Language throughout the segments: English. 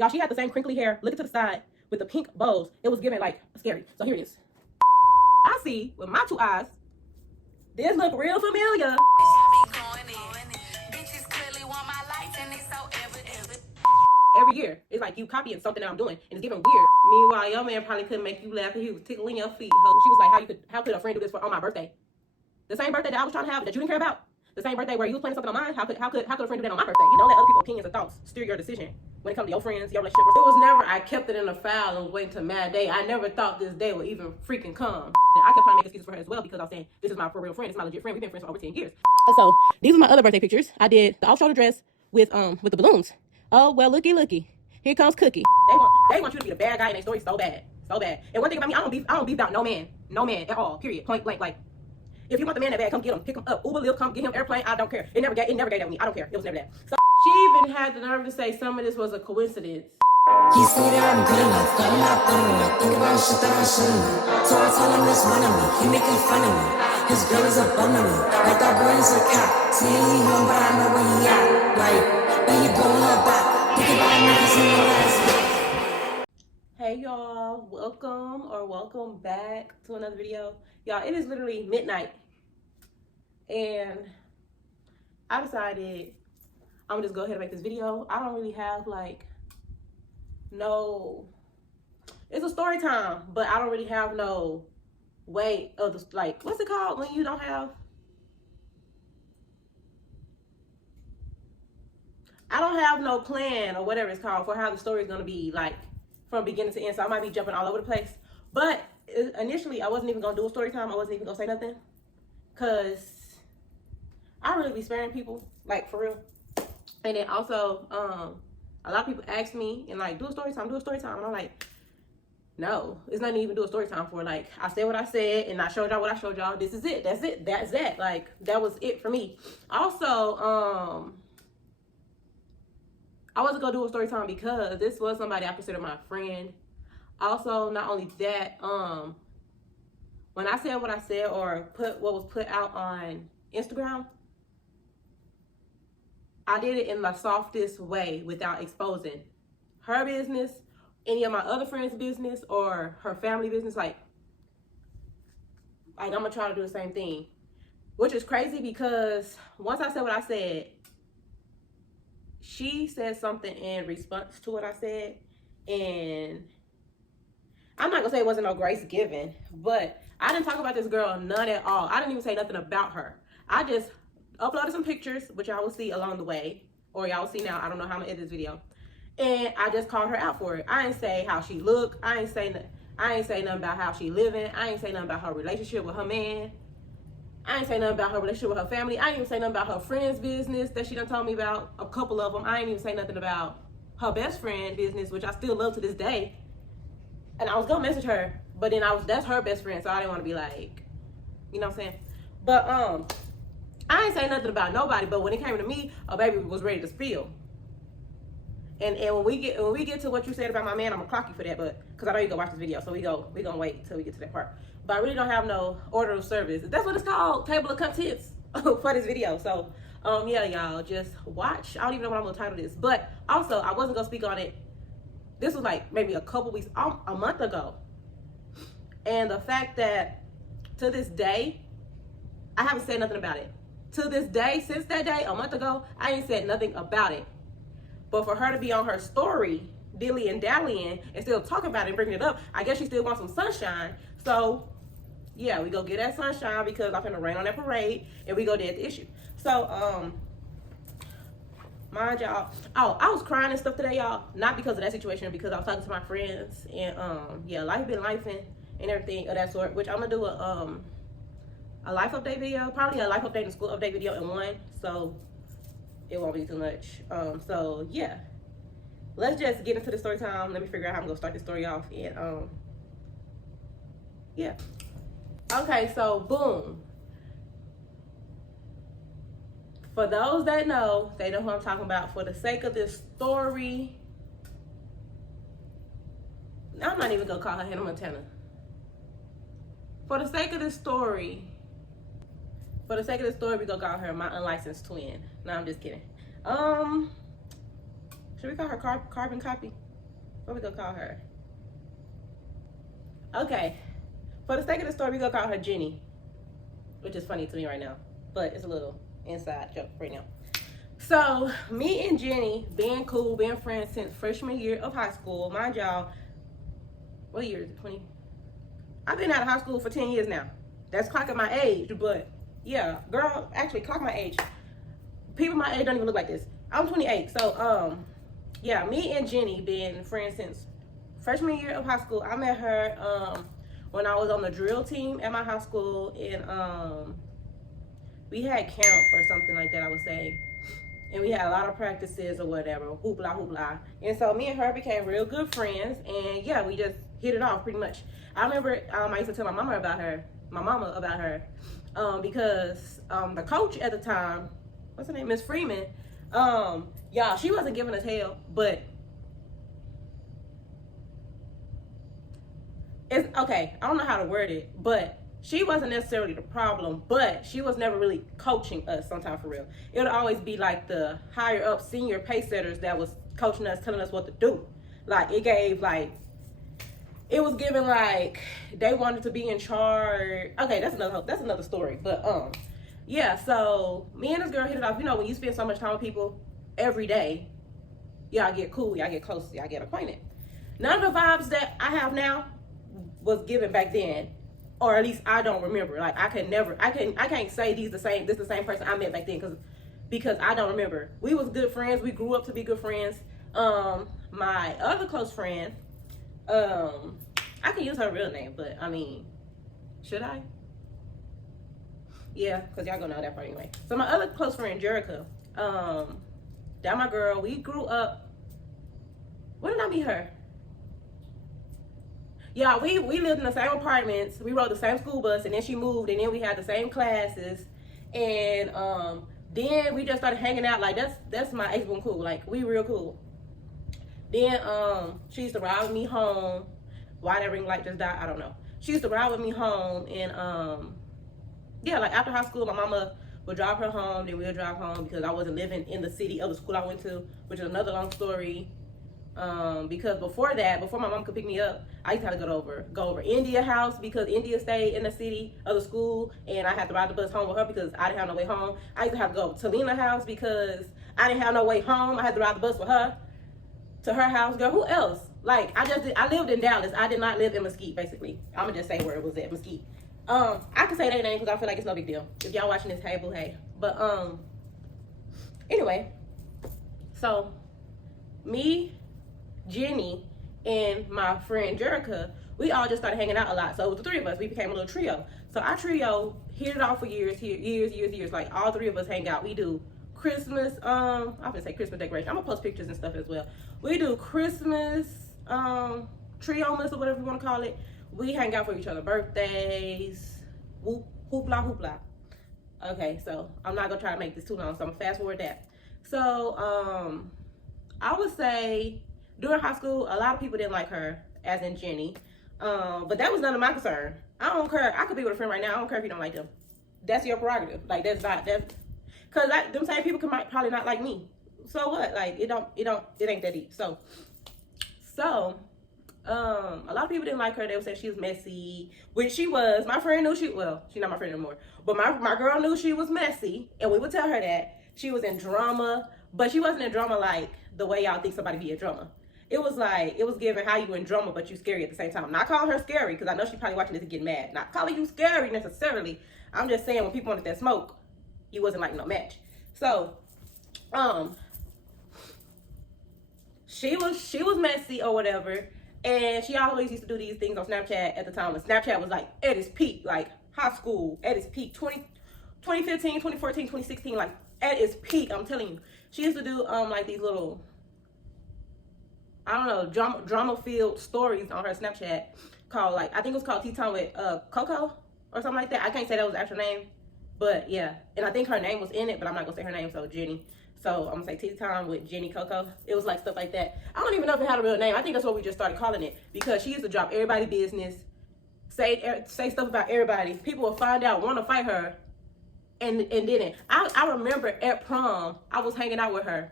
Y'all, she had the same crinkly hair, looking to the side with the pink bows. It was giving like scary. So here it is. I see with my 2 eyes. This look real familiar. Every year, it's like you copying something that I'm doing, and it's giving weird. Meanwhile, your man probably couldn't make you laugh because he was tickling your feet. She was like, how could a friend do this on my birthday? The same birthday that I was trying to have that you didn't care about. The same birthday where you was planning something on mine. How could a friend do that on my birthday? You don't let other people's opinions and thoughts steer your decision when it comes to your friends, your relationship. It was never, I kept it in a file and waiting to mad day. I never thought this day would even freaking come. And I kept trying to make excuses for her as well because I was saying, this is my for real friend. This is my legit friend. We've been friends for over 10 years. And so these are my other birthday pictures. I did the off-shoulder dress with the balloons. Oh, well, looky. Here comes Cookie. They want you to be the bad guy in their story so bad. And one thing about me, I don't beef about no man at all, period, point blank. Like, if you want the man that bad, come get him, pick him up, Uber, Lyft, come get him, airplane, I don't care. It never gave that with me, I don't care, it was never that. So she even had the nerve to say some of this was a coincidence. He say that I'm good enough, but I'm not good enough. Think about shit that I shouldn't. So I tell him this one of me, he making fun of me. His girl is a bum to me, like that boy is a cat. See he home, but I know where he at. Like, when you go up back, think about niggas in the last. Hey y'all, welcome back to another video. Y'all, it is literally midnight, and I decided I'm gonna just go ahead and make this video. I don't really have like it's a story time, but I don't really have no way of the, like, what's it called when you don't have, I don't have no plan or whatever it's called for how the story is gonna be like from beginning to end. So I might be jumping all over the place, but initially I wasn't even gonna do a story time. I wasn't even gonna say nothing because I really be sparing people, like, for real. And then also a lot of people ask me and like, do a story time, and I'm like, no, it's not even do a story time for. Like, I said what I said and I showed y'all what I showed y'all. This is it. That's that. Like, that was it for me. Also, I wasn't gonna do a story time because this was somebody I consider my friend. Also, not only that, when I said what I said or put what was put out on Instagram, I did it in the softest way without exposing her business, any of my other friends' business, or her family business. Like I'm gonna try to do the same thing, which is crazy because once I said what I said, she said something in response to what I said, and I'm not gonna say it wasn't no grace given, but I didn't talk about this girl none at all. I didn't even say nothing about her. I just uploaded some pictures, which y'all will see along the way, or y'all will see now. I don't know how I'm gonna edit this video. And I just called her out for it. I ain't say how she looked. I ain't say nothing about how she living. I ain't say nothing about her relationship with her man. I ain't say nothing about her relationship with her family. I ain't even say nothing about her friend's business that she done told me about, a couple of them. I ain't even say nothing about her best friend business, which I still love to this day. And I was gonna message her, but then that's her best friend, so I didn't want to be like, you know what I'm saying? But I ain't say nothing about nobody, but when it came to me, a baby was ready to spill. And when we get to what you said about my man, I'm gonna clock you for that, but because I know you gonna watch this video, so we gonna wait till we get to that part. But I really don't have no order of service. That's what it's called, table of contents for this video. So yeah, y'all just watch. I don't even know what I'm gonna title this, but also I wasn't gonna speak on it. This was like maybe a couple weeks, a month ago, and the fact that to this day I haven't said nothing about it. To this day, since that day, a month ago, I ain't said nothing about it. But for her to be on her story, dilly and dallying, and still talking about it and bringing it up, I guess she still wants some sunshine. So, yeah, we go get that sunshine because I'm finna rain on that parade, and we go dead the issue. So, mind y'all, I was crying and stuff today, y'all. Not because of that situation, because I was talking to my friends, and yeah, life been lifing and everything of that sort. Which I'm gonna do a life update video, probably a life update and school update video in one, so it won't be too much. So yeah, let's just get into the story time. Let me figure out how I'm gonna start this story off, and yeah. Okay, so boom. For those that know, they know who I'm talking about. For the sake of this story, I'm not even gonna call her Hannah Montana. For the sake of this story, we're gonna call her my unlicensed twin. No, I'm just kidding. Should we call her carbon copy? What we gonna call her? Okay. For the sake of the story, we gonna call her Jenny, which is funny to me right now, but it's a little inside joke right now. So me and Jenny being cool, being friends since freshman year of high school. Mind y'all, what year is it? 20? I've been out of high school for 10 years now. That's clocking my age, but yeah, girl, actually clock my age. People my age don't even look like this. I'm 28, so yeah, me and Jenny been friends since freshman year of high school. I met her when I was on the drill team at my high school, and we had camp or something like that, I would say. And we had a lot of practices or whatever, hoopla hoopla. And so me and her became real good friends, and yeah, we just hit it off pretty much. I remember I used to tell my mama about her, because the coach at the time, what's her name, Miss Freeman, y'all, she wasn't giving us hell, but it's okay. I don't know how to word it, but she wasn't necessarily the problem, but she was never really coaching us sometimes for real. It would always be like the higher up senior pace setters that was coaching us, telling us what to do. Like it gave like, it was given like they wanted to be in charge. Okay, that's another story. But yeah, so me and this girl hit it off. You know, when you spend so much time with people every day, y'all get cool, y'all get close, y'all get acquainted. None of the vibes that I have now was given back then, or at least I don't remember. Like I can't say this the same person I met back then because I don't remember. We was good friends. We grew up to be good friends. My other close friend, I can use her real name, but I mean, should I? Yeah, because y'all gonna know that part anyway. So my other close friend, Jerica, that my girl, we grew up. When did I meet her? Yeah, we lived in the same apartments. We rode the same school bus, and then she moved, and then we had the same classes, and then we just started hanging out. Like that's my ex-boom cool. Like we real cool. Then she used to ride with me home. Why that ring light just died, I don't know. She used to ride with me home, and yeah, like after high school, my mama would drive her home, then we'll drive home because I wasn't living in the city of the school I went to, which is another long story. Because before my mom could pick me up, I used to have to go over India house because India stayed in the city of the school, and I had to ride the bus home with her because I didn't have no way home. I used to have to go to Lena house because I didn't have no way home. I had to ride the bus with her to her house. Girl, who else? Like I lived in Dallas. I did not live in Mesquite. Basically, I'm gonna just say where it was at, Mesquite. I can say their name because I feel like it's no big deal. If y'all watching this, hey boo hey. But anyway, so me, Jenny, and my friend Jerica, we all just started hanging out a lot. So it was the three of us. We became a little trio. So our trio hit it off for years. Like all three of us hang out. We do Christmas. I'm gonna say Christmas decoration. I'm gonna post pictures and stuff as well. We do Christmas, triomas or whatever you want to call it. We hang out for each other birthdays. Hoopla hoopla. Okay, so I'm not gonna try to make this too long. So I'm gonna fast forward that. So I would say during high school, a lot of people didn't like her, as in Jenny. But that was none of my concern. I don't care. I could be with a friend right now. I don't care if you don't like them. That's your prerogative. Like that's because them same people might probably not like me. So what? Like it ain't that deep. So a lot of people didn't like her. They would say she was messy, which she was. My friend knew she's not my friend anymore. But my girl knew she was messy, and we would tell her that she was in drama, but she wasn't in drama like the way y'all think somebody be in drama. It was like, it was giving how you in drama, but you scary at the same time. Not calling her scary, because I know she's probably watching this and getting mad. Not calling you scary necessarily. I'm just saying when people wanted that smoke, you wasn't like no match. So, she was messy or whatever, and she always used to do these things on Snapchat at the time when Snapchat was like at its peak, like high school at its peak, 2015, 2014, 2016, like at its peak. I'm telling you, she used to do like these little, I don't know, drama filled stories on her Snapchat called, like, I think it was called Tea Time with Coco or something like that. I can't say that was the actual name, but yeah, and I think her name was in it, but I'm not gonna say her name, so Jenny. So I'm gonna say Tea Time with Jenny Coco. It was like stuff like that. I don't even know if it had a real name. I think that's what we just started calling it, because she used to drop everybody's business, say stuff about everybody. People would find out, want to fight her, and didn't. I remember at prom, I was hanging out with her,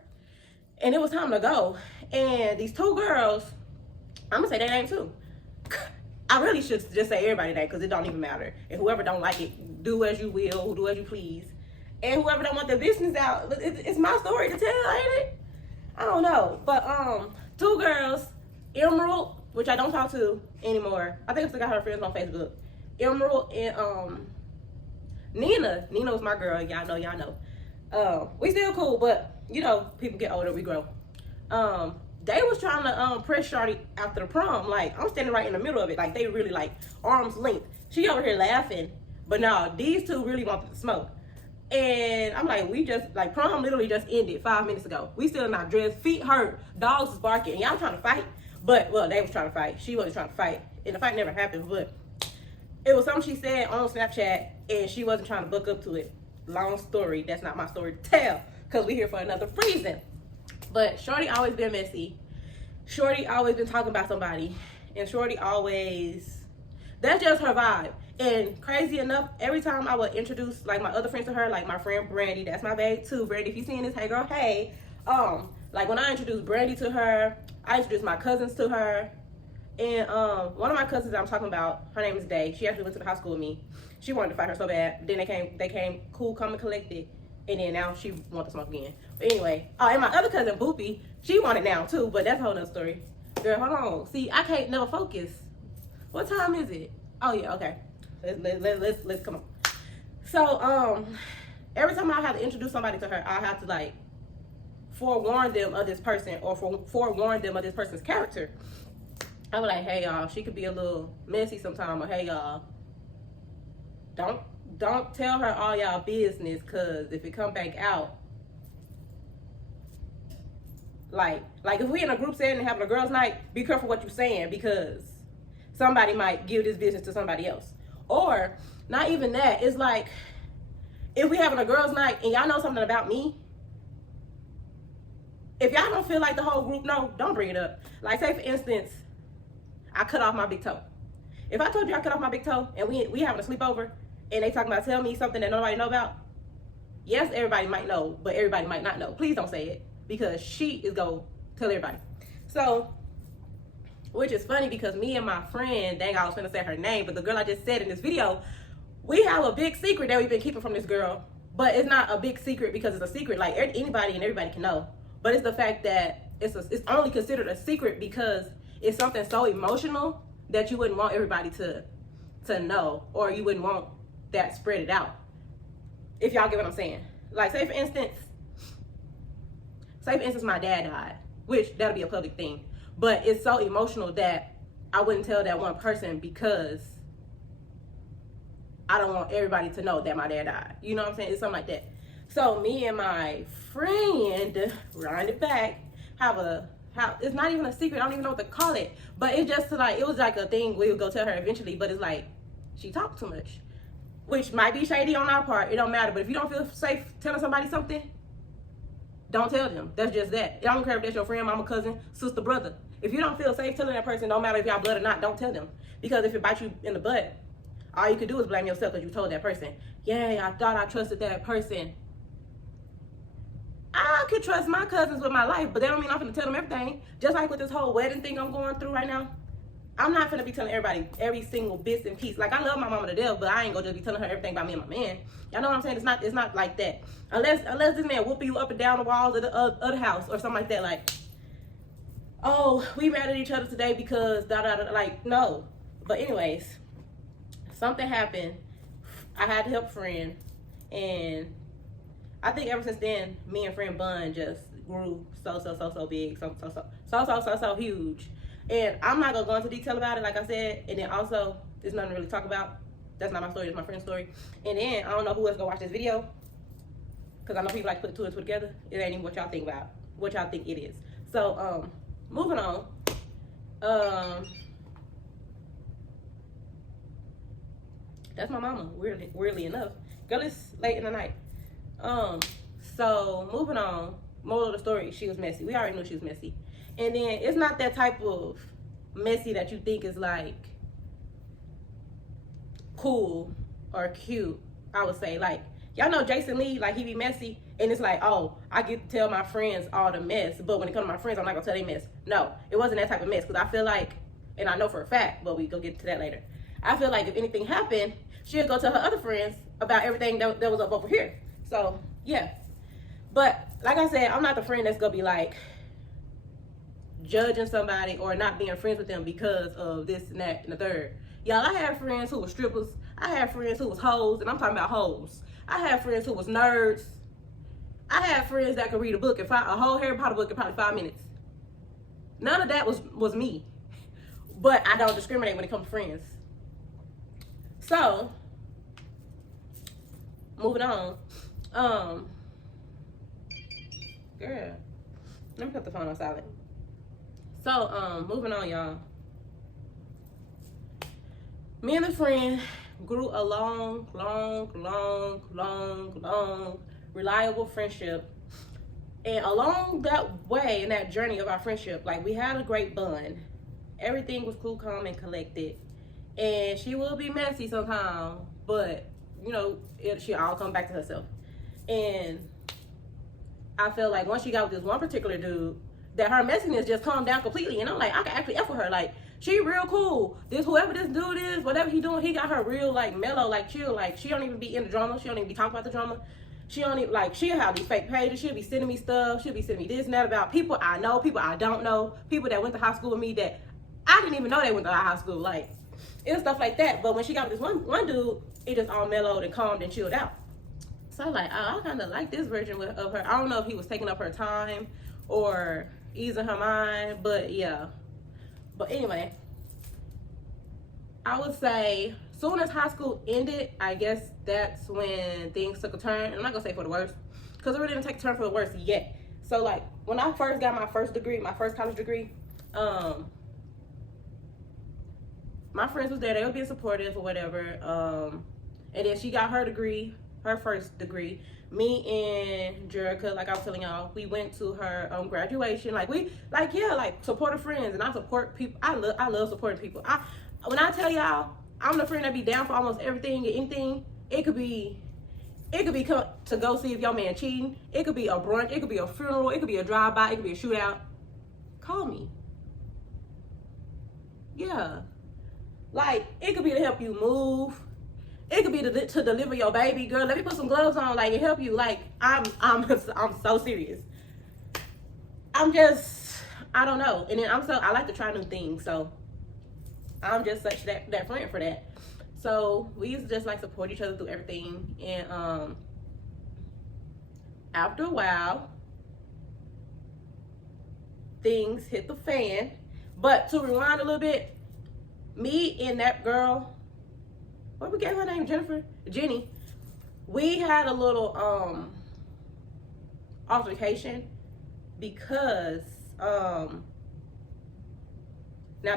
and it was time to go. And these two girls I'm gonna say their name too. I really should just say everybody's name because it don't even matter. And whoever don't like it, do as you will, do as you please. And whoever don't want their business out, it's my story to tell, ain't it? I don't know. But 2 girls, Emerald, which I don't talk to anymore. I think I still got her friends on Facebook. Emerald and Nina. Nina was my girl. Y'all know. We still cool, but you know, people get older, we grow. They was trying to press Shorty after the prom. Like, I'm standing right in the middle of it. Like, they really like arm's length. She over here laughing, but no, these 2 really wanted to smoke. And I'm like, we just, like, prom literally just ended 5 minutes ago. We still not dressed, feet hurt, dogs is barking, and y'all trying to fight. But, well, they was trying to fight. She wasn't trying to fight. And the fight never happened, but it was something she said on Snapchat, and she wasn't trying to book up to it. Long story. That's not my story to tell, because we here for another reason. But Shorty always been messy. Shorty always been talking about somebody. And Shorty always, that's just her vibe. And crazy enough, every time I would introduce like my other friends to her, like my friend Brandy, that's my babe too. Brandy, if you seeing this, hey girl, hey. Like when I introduced Brandy to her, I introduced my cousins to her. And one of my cousins that I'm talking about, her name is Day. She actually went to the high school with me. She wanted to fight her so bad. Then they came cool, calm, and collected. And then now she wants to smoke again. But anyway, and my other cousin, Boopy, she wanted now too, but that's a whole nother story. Girl, hold on. See, I can't never focus. What time is it? Oh yeah, okay. Let's come on. So, every time I have to introduce somebody to her, I have to like forewarn them of this person or forewarn them of this person's character. I was like, hey y'all, she could be a little messy sometime, or hey y'all, don't tell her all y'all business, cause if it come back out, like if we in a group setting and having a girls' night, be careful what you're saying, because somebody might give this business to somebody else. Or not even that. It's like if we having a girls' night and y'all know something about me, if y'all don't feel like the whole group know, don't bring it up. Like say for instance, I cut off my big toe. If I told you I cut off my big toe and we having a sleepover and they talking about tell me something that nobody know about, yes, everybody might know, but everybody might not know. Please don't say it, because she is gonna tell everybody. So, which is funny because me and my friend, dang, I was gonna say her name, but the girl I just said in this video, we have a big secret that we've been keeping from this girl. But it's not a big secret because it's a secret. Like anybody and everybody can know. But it's the fact that it's only considered a secret because it's something so emotional that you wouldn't want everybody to know, or you wouldn't want that spread it out. If y'all get what I'm saying. Like say for instance, my dad died, which that'll be a public thing. But it's so emotional that I wouldn't tell that one person because I don't want everybody to know that my dad died. You know what I'm saying? It's something like that. So me and my friend, round it back, it's not even a secret. I don't even know what to call it. But it's just it was like a thing we would go tell her eventually. But it's like, she talked too much. Which might be shady on our part. It don't matter. But if you don't feel safe telling somebody something, don't tell them. That's just that. I don't care if that's your friend, mama, cousin, sister, brother. If you don't feel safe telling that person, no matter if y'all blood or not, don't tell them. Because if it bites you in the butt, all you can do is blame yourself because you told that person. Yeah, I thought I trusted that person. I could trust my cousins with my life, but that don't mean I'm gonna tell them everything. Just like with this whole wedding thing I'm going through right now, I'm not gonna be telling everybody every single bits and piece. Like I love my mama to death, but I ain't gonna just be telling her everything about me and my man. Y'all know what I'm saying? It's not like that. Unless this man whooping you up and down the walls of the other house or something like that. Like, oh, we mad at each other today because da da da. Like, no. But anyways, something happened. I had to help a friend, and I think ever since then, me and friend Bun just grew so big, so huge. And I'm not gonna go into detail about it, like I said. And then also, there's nothing to really talk about. That's not my story, it's my friend's story. And then I don't know who else gonna watch this video, because I know people like put two and two together. It ain't even what y'all think about, what y'all think it is. So moving on. That's my mama, weirdly enough. Girl, it's late in the night. So moving on, moral of the story, she was messy. We already knew she was messy. And then it's not that type of messy that you think is like cool or cute, I would say. Like, Y'all know Jason Lee, like he be messy, and it's like, oh, I get to tell my friends all the mess, but when it comes to my friends, I'm not gonna tell they mess. No, it wasn't that type of mess, because I feel like, and I know for a fact, but we go get to that later. I feel like if anything happened, she'll go tell her other friends about everything that was up over here. So yeah, but like I said, I'm not the friend that's gonna be like judging somebody or not being friends with them because of this and that and the third. Y'all, I had friends who were strippers. I had friends who was hoes, and I'm talking about hoes. I had friends who was nerds. I had friends that could read a book, a whole Harry Potter book in probably 5 minutes. None of that was me. But I don't discriminate when it comes to friends. So, moving on. Girl, let me put the phone on silent. So, moving on, y'all. Me and a friend grew a long, reliable friendship. And along that way, in that journey of our friendship, like, we had a great bond. Everything was cool, calm, and collected. And she will be messy sometimes, but, you know, she all come back to herself. And I feel like once she got with this one particular dude, that her messiness just calmed down completely. And I'm like, I can actually F with her. Like, she real cool. Whoever this dude is, whatever he doing, he got her real, like, mellow, like, chill. Like, she don't even be in the drama. She don't even be talking about the drama. She don't even, like, she'll have these fake pages. She'll be sending me stuff. She'll be sending me this and that about people I know, people I don't know, people that went to high school with me that I didn't even know they went to high school. Like, it was stuff like that. But when she got with this one dude, it just all mellowed and calmed and chilled out. So I'm like, oh, I kind of like this version of her. I don't know if he was taking up her time or easing her mind, but yeah. But anyway, I would say soon as high school ended, I guess that's when things took a turn. I'm not gonna say for the worse, because it really didn't take a turn for the worse yet. So like when I first got my first degree, my first college degree, my friends was there. They were being supportive or whatever. And then she got her degree, her first degree. Me and Jerica, like I was telling y'all, we went to her graduation. Like we, like yeah, like supportive friends, and I support people. I love supporting people. When I tell y'all, I'm the friend that be down for almost everything and anything. It could be come to go see if your man cheating. It could be a brunch. It could be a funeral. It could be a drive-by. It could be a shootout. Call me. Yeah. Like, it could be to help you move. It could be to deliver your baby. Girl, let me put some gloves on, like, and help you. Like, I'm so serious. I don't know. And then I like to try new things. So, I'm just such that friend for that. So, we used to just, like, support each other through everything. And, after a while, things hit the fan. But to rewind a little bit, me and that girl, what we gave her name, Jenny, we had a little altercation because now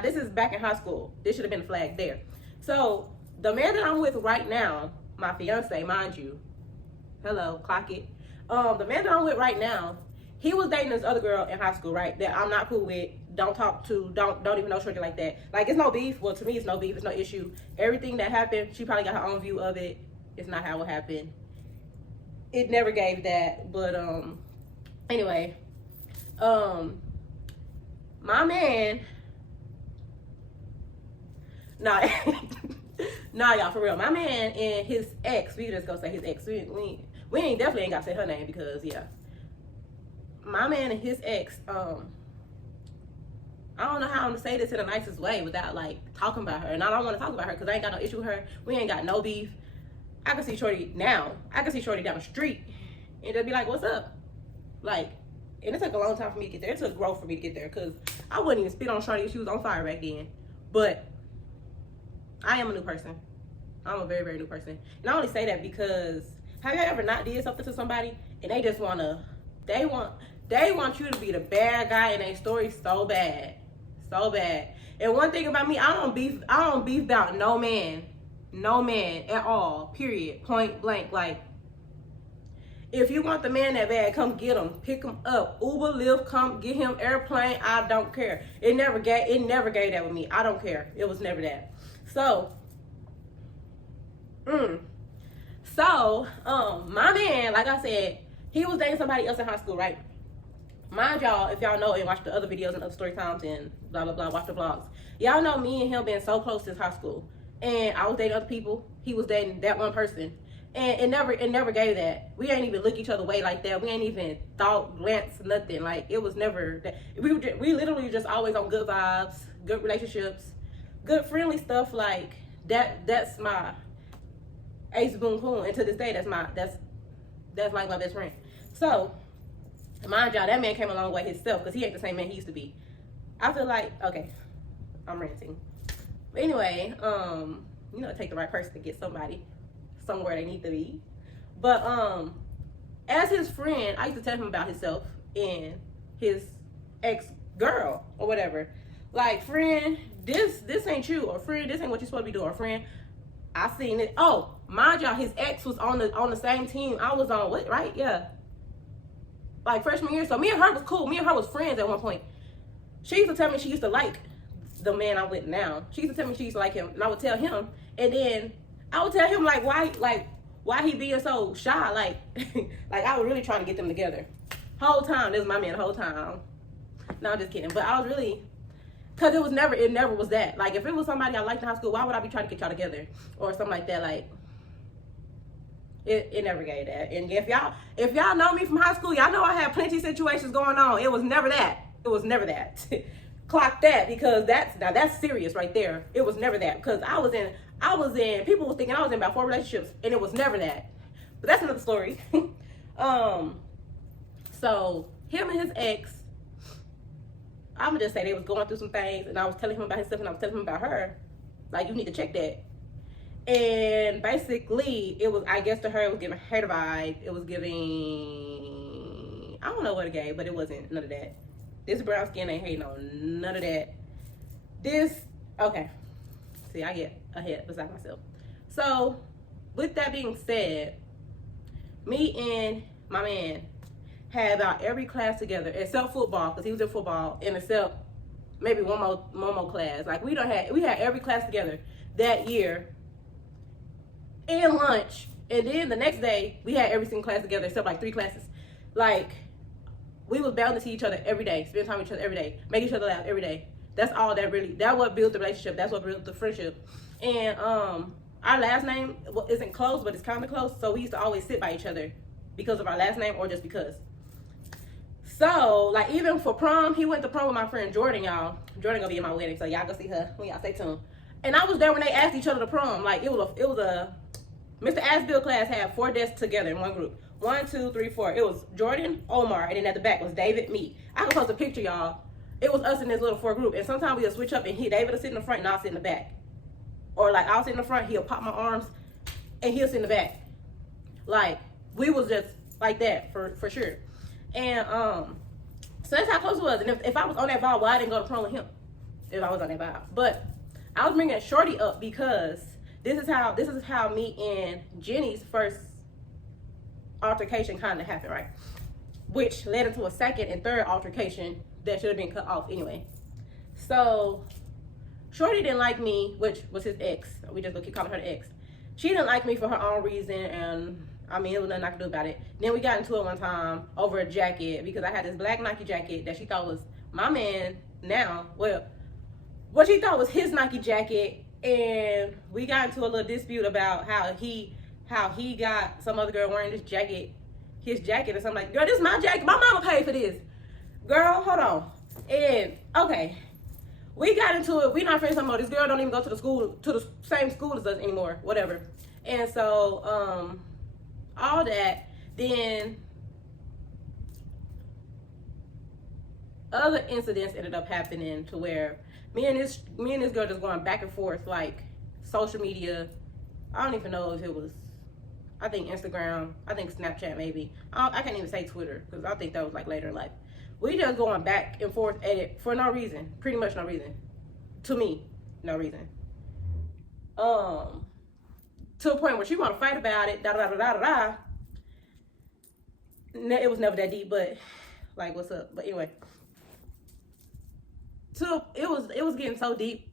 this is back in high school. This should have been flagged there. So the man that I'm with right now, my fiance, mind you, hello, clock it. The man that I'm with right now, he was dating this other girl in high school, right? That I'm not cool with, don't talk to, don't even know shorty like that. Like, it's no beef. Well, to me, it's no beef. It's no issue. Everything that happened, she probably got her own view of it. It's not how it happened. It never gave that. But, anyway. My man. Nah, y'all, for real. My man and his ex, we just gonna say his ex. We definitely ain't got to say her name because, yeah. My man and his ex, I don't know how I'm gonna say this in the nicest way without like talking about her. And I don't want to talk about her because I ain't got no issue with her. We ain't got no beef. I can see shorty now. I can see shorty down the street and they'll be like, what's up? Like, and it took a long time for me to get there. It took growth for me to get there because I wouldn't even spit on shorty if she was on fire back then. But I am a new person. I'm a very, very new person. And I only say that because have you ever not did something to somebody and they just they want you to be the bad guy in their story so bad. So bad. And one thing about me, I don't beef about no man at all, period, point blank. Like, if you want the man that bad, come get him, pick him up, Uber, Lyft, come get him, airplane, I don't care. It never gave that with me. I don't care. It was never that. So So, my man, like I said, he was dating somebody else in high school, right? Mind y'all, if y'all know and watch the other videos and other story times and blah blah blah, watch the vlogs. Y'all know me and him been so close since high school. And I was dating other people. He was dating that one person. And it never gave that. We ain't even look each other way like that. We ain't even thought, glance, nothing. Like it was never that. We literally just always on good vibes, good relationships, good friendly stuff like that. That's my ace boom boom. And to this day, that's like my best friend. So mind y'all, that man came a long way himself because he ain't the same man he used to be. I feel like, okay, I'm ranting. But anyway, it take the right person to get somebody somewhere they need to be. But as his friend, I used to tell him about himself and his ex-girl or whatever. Like, friend, this ain't you, or friend, this ain't what you're supposed to be doing, or friend, I seen it. Oh, mind y'all, his ex was on the same team I was on with, right? Yeah. Like freshman year. So me and her was cool. Me and her was friends at one point. She used to tell me she used to like the man I'm with now. She used to tell me she used to like him. And I would tell him. And then I would tell him why he being so shy. Like I was really trying to get them together. Whole time. This was my man the whole time. No, I'm just kidding. But I was really, because it never was that. Like if it was somebody I liked in high school, why would I be trying to get y'all together? Or something like that. Like It never gave that. And if y'all know me from high school, y'all know I had plenty of situations going on. It was never that. It was never that. Clock that, because that's serious right there. It was never that, because I was in people was thinking I was in about 4 relationships, and it was never that. But that's another story. So him and his ex, I'ma just say they was going through some things, and I was telling him about his stuff, and I was telling him about her. Like, you need to check that. And basically, it was, I guess to her, it was giving her the vibe. It was giving, I don't know what it gave, but it wasn't none of that. This brown skin ain't hating on none of that. Okay. See, I get ahead beside myself. So, with that being said, me and my man had about every class together, except football, because he was in football, and except maybe one more class. Like, we had every class together that year. And lunch, and then the next day we had every single class together except like 3 classes. Like, we was bound to see each other every day, spend time with each other every day, make each other laugh every day. That's all that what built the relationship. That's what built the friendship. And our last name isn't close, but it's kind of close, so we used to always sit by each other because of our last name or just because. So, like, even for prom, he went to prom with my friend Jordan, y'all. Jordan gonna be in my wedding, so y'all go see her when y'all stay tuned. And I was there when they asked each other to prom. Like, it was a Mr. Asbill class had 4 desks together in one group. 1, 2, 3, 4. It was Jordan, Omar, and then at the back was David, me. I can post a picture, y'all. It was us in this little 4 group. And sometimes we'll switch up, and David will sit in the front and I'll sit in the back. Or like, I'll sit in the front, he'll pop my arms, and he'll sit in the back. Like, we was just like that for sure. And so that's how close it was. And if I was on that vibe, well, I didn't go to prom with him if I was on that vibe. But I was bringing Shorty up because this is how me and Jenny's first altercation kind of happened, right? Which led into a second and third altercation that should have been cut off anyway. So Shorty didn't like me, which was his ex. We just gonna keep calling her the ex. She didn't like me for her own reason, and I mean, it was nothing I could do about it. Then we got into it one time over a jacket because I had this black Nike jacket that she thought was my man now. Well, what she thought was his Nike jacket, and we got into a little dispute about how he got some other girl wearing his jacket or something. Like, girl, this is my jacket. My mama paid for this. Girl, hold on. And okay, we got into it. We not friends no more. This girl don't even go to the same school as us anymore. Whatever. And so all that. Then other incidents ended up happening to where me and this girl just going back and forth, like social media. I don't even know if it was, I think Instagram, I think Snapchat maybe. I can't even say Twitter because I think that was like later in life. We just going back and forth at it for no reason, pretty much no reason. To me, no reason. To a point where she want to fight about it, da da da da da da. It was never that deep, but like, what's up? But anyway, it was getting so deep.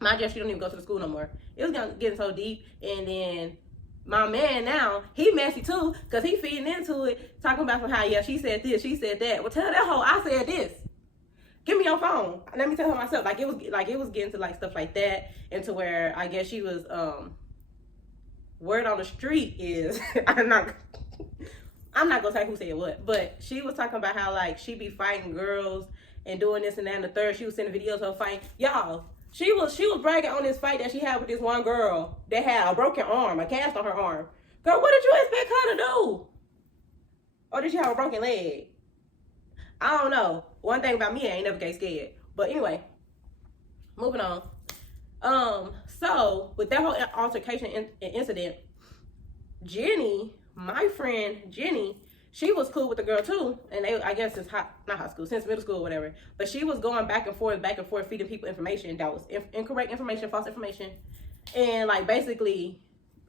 My guess she don't even go to the school no more. It was getting so deep, and then my man now, he messy too, because he feeding into it, talking about how, yeah, she said this, she said that. Well, tell that hoe I said this. Give me your phone. Let me tell her myself. Like it was getting to like stuff like that, and to where I guess she was word on the street is I'm not gonna say who said what, but she was talking about how like she be fighting girls and doing this and that and the third. She was sending videos of her fighting. Y'all, she was bragging on this fight that she had with this one girl that had a broken arm, a cast on her arm. Girl, what did you expect her to do? Or did she have a broken leg? I don't know. One thing about me, I ain't never get scared. But anyway, moving on. So with that whole altercation incident, Jenny, my friend Jenny, she was cool with the girl too, and they, I guess, since not high school, since middle school or whatever. But she was going back and forth, feeding people information that was incorrect information, false information, and like basically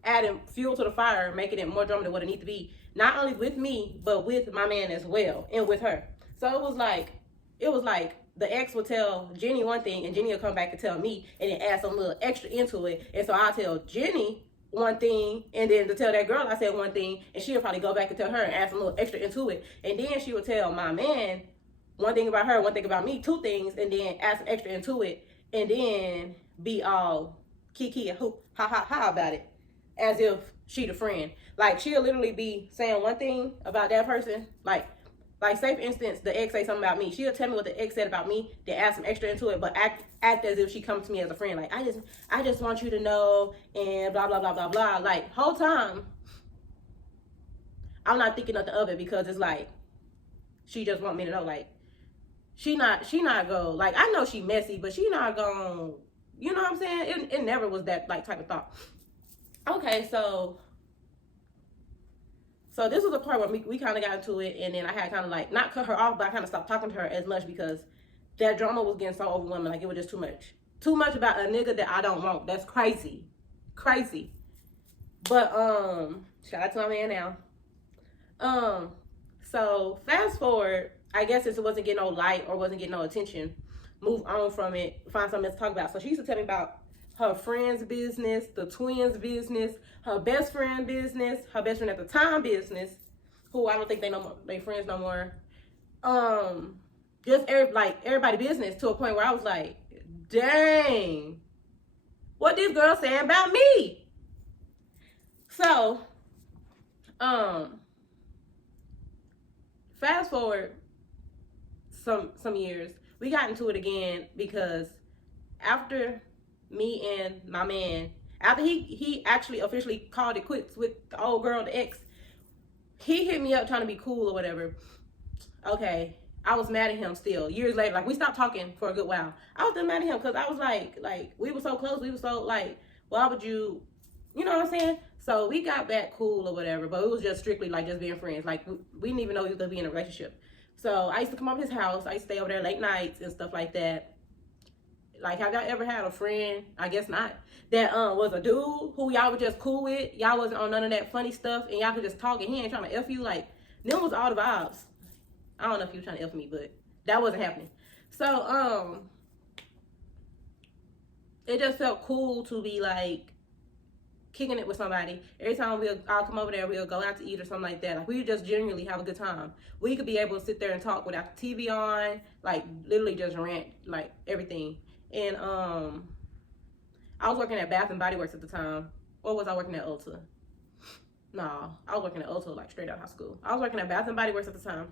adding fuel to the fire, making it more drama than what it needs to be. Not only with me, but with my man as well, and with her. So it was like the ex would tell Jenny one thing, and Jenny will come back and tell me, and then add some little extra into it. And so I'll tell Jenny one thing, and then to tell that girl I said one thing, and she'll probably go back and tell her and add some little extra into it. And then she would tell my man one thing about her, one thing about me, two things, and then add some extra into it, and then be all kiki and ha ha ha about it, as if she the friend. Like she'll literally be saying one thing about that person, like say for instance, the ex say something about me. She'll tell me what the ex said about me, then add some extra into it, but act as if she comes to me as a friend. Like I just want you to know, and blah blah blah blah blah. Like whole time, I'm not thinking nothing of it, because it's like she just want me to know. Like she not go, like I know she messy, but she not going. You know what I'm saying? It never was that like type of thought. Okay, so this was the part where we kind of got into it, and then I had kind of like not cut her off, but I kind of stopped talking to her as much because that drama was getting so overwhelming. Like it was just too much about a nigga that I don't want. That's crazy. But shout out to my man now. So fast forward, I guess since it wasn't getting no light or wasn't getting no attention, move on from it, find something else to talk about. So she used to tell me about her friend's business, the twins' business, her best friend business, her best friend at the time business, who I don't think they friends no more. Just everybody business, to a point where I was like, dang, what this girl saying about me? So, fast forward some years, we got into it again, because after me and my man, after he actually officially called it quits with the old girl, the ex, he hit me up trying to be cool or whatever. Okay, I was mad at him still. Years later, like we stopped talking for a good while. I was still mad at him because I was like we were so close. We were so like, why would you know what I'm saying? So we got back cool or whatever, but it was just strictly like just being friends. Like we didn't even know we was gonna be in a relationship. So I used to come over to his house. I used to stay over there late nights and stuff like that. Like, have y'all ever had a friend, I guess not, that was a dude who y'all were just cool with? Y'all wasn't on none of that funny stuff, and y'all could just talk, and he ain't trying to F you? Like, them was all the vibes. I don't know if he was trying to F me, but that wasn't happening. So, it just felt cool to be, like, kicking it with somebody. Every time I'll come over there, we'll go out to eat or something like that. Like, we would just genuinely have a good time. We could be able to sit there and talk without the TV on, like, literally just rant, like, everything. And I was working at Bath and Body Works at the time. Or was I working at Ulta? No, I was working at Ulta like straight out of high school. I was working at Bath and Body Works at the time.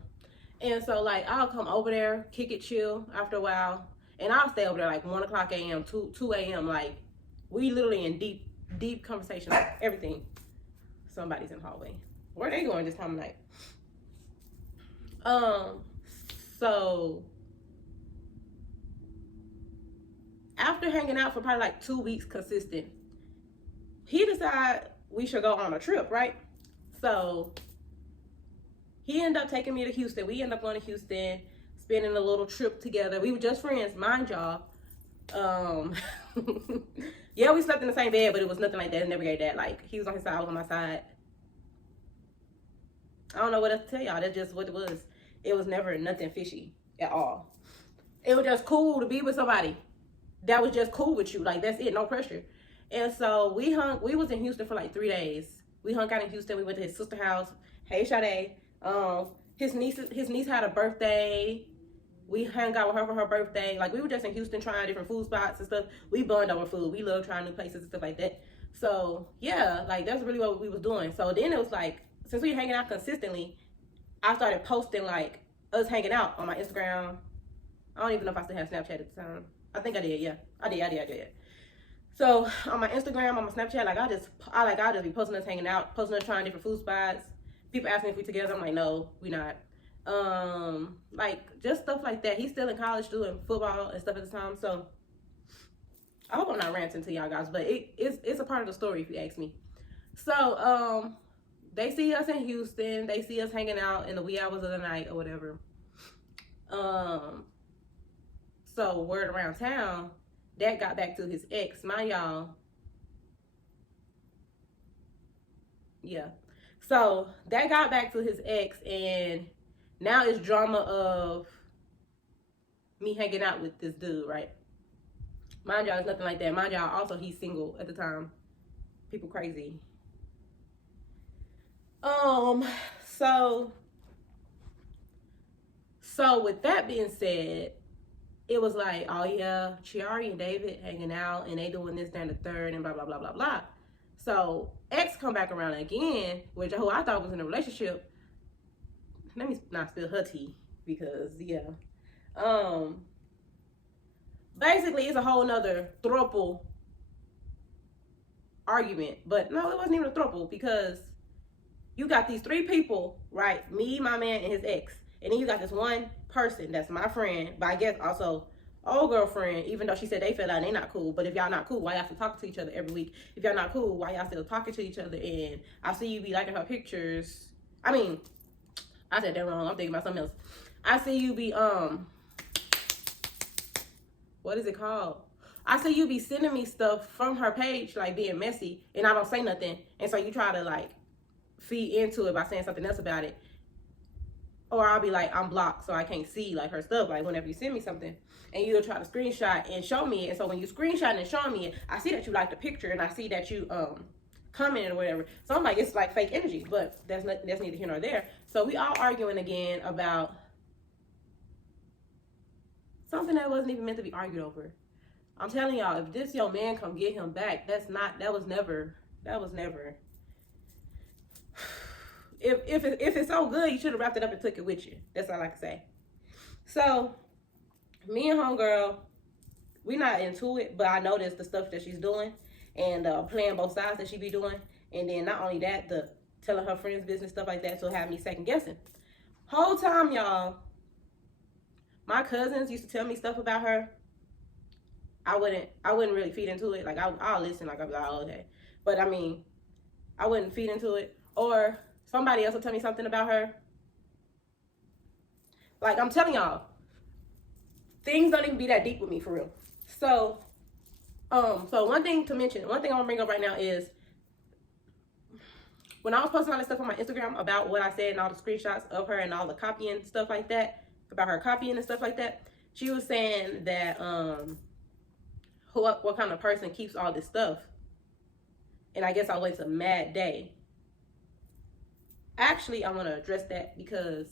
And so like I'll come over there, kick it, chill after a while. And I'll stay over there like 1 o'clock a.m., 2 a.m. Like we literally in deep conversation, like everything. Somebody's in the hallway. Where are they going this time of night? So after hanging out for probably like 2 weeks consistent, he decided we should go on a trip, right? So he ended up taking me to Houston. We ended up going to Houston, spending a little trip together. We were just friends, mind y'all. Yeah, we slept in the same bed, but it was nothing like that. It never gave that. Like, he was on his side, I was on my side. I don't know what else to tell y'all. That's just what it was. It was never nothing fishy at all. It was just cool to be with somebody that was just cool with you. Like, that's it, no pressure. And so we was in Houston for like 3 days. We hung out in Houston. We went to his sister's house. Hey, Sade. His niece had a birthday. We hung out with her for her birthday. Like, we were just in Houston trying different food spots and stuff. We bond over food. We love trying new places and stuff like that. So, yeah, like, that's really what we was doing. So then it was like, since we were hanging out consistently, I started posting, like, us hanging out on my Instagram. I don't even know if I still have Snapchat at the time. I think I did, yeah. I did. So, on my Instagram, on my Snapchat, like, I'll just be posting us hanging out, posting us trying different food spots. People asking if we together. I'm like, no, we not. Like, just stuff like that. He's still in college doing football and stuff at the time. So, I hope I'm not ranting to y'all guys, but it's a part of the story if you ask me. So, they see us in Houston. They see us hanging out in the wee hours of the night or whatever. So, word around town, Dad got back to his ex. Mind y'all. Yeah. So, Dad got back to his ex, and now it's drama of me hanging out with this dude, right? Mind y'all, it's nothing like that. Mind y'all, also, he's single at the time. People crazy. So with that being said, it was like, oh yeah, Arii and David hanging out, and they doing this, that, and the third, and blah, blah, blah, blah, blah. So, ex come back around again, which who I thought was in a relationship. Let me not spill her tea, because, yeah. Basically, it's a whole nother throuple argument. But, no, it wasn't even a throuple, because you got these three people, right? Me, my man, and his ex. And then you got this one person that's my friend, but I guess also old girlfriend, even though she said they fell out and they not cool. But if y'all not cool, why y'all still talking to each other every week? If y'all not cool, why y'all still talking to each other? And I see you be liking her pictures. I mean, I said that wrong. I'm thinking about something else. I see you be, what is it called? I see you be sending me stuff from her page, like being messy, and I don't say nothing. And so you try to, like, feed into it by saying something else about it. Or I'll be like, I'm blocked, so I can't see, like, her stuff. Like, whenever you send me something, and you'll try to screenshot and show me it. And so when you screenshot and show me it, I see that you like the picture, and I see that you commented or whatever. So I'm like, it's like fake energy, but that's neither here nor there. So we all arguing again about something that wasn't even meant to be argued over. I'm telling y'all, if this young man come get him back, that was never. If it's so good, you should have wrapped it up and took it with you. That's all I can say. So, me and homegirl, we not into it, but I noticed the stuff that she's doing and playing both sides that she be doing. And then not only that, the telling her friends business, stuff like that, so have me second guessing. Whole time, y'all, my cousins used to tell me stuff about her. I wouldn't really feed into it. Like, I'll listen, like, I'll be like, oh, okay. But I mean, I wouldn't feed into it. Or somebody else will tell me something about her. Like, I'm telling y'all, things don't even be that deep with me, for real. So one thing I want to bring up right now is, when I was posting all this stuff on my Instagram about what I said and all the screenshots of her and all the copying stuff like that, about her copying and stuff like that, she was saying that, what kind of person keeps all this stuff? And I guess I went to Mad Day. Actually, I want to address that because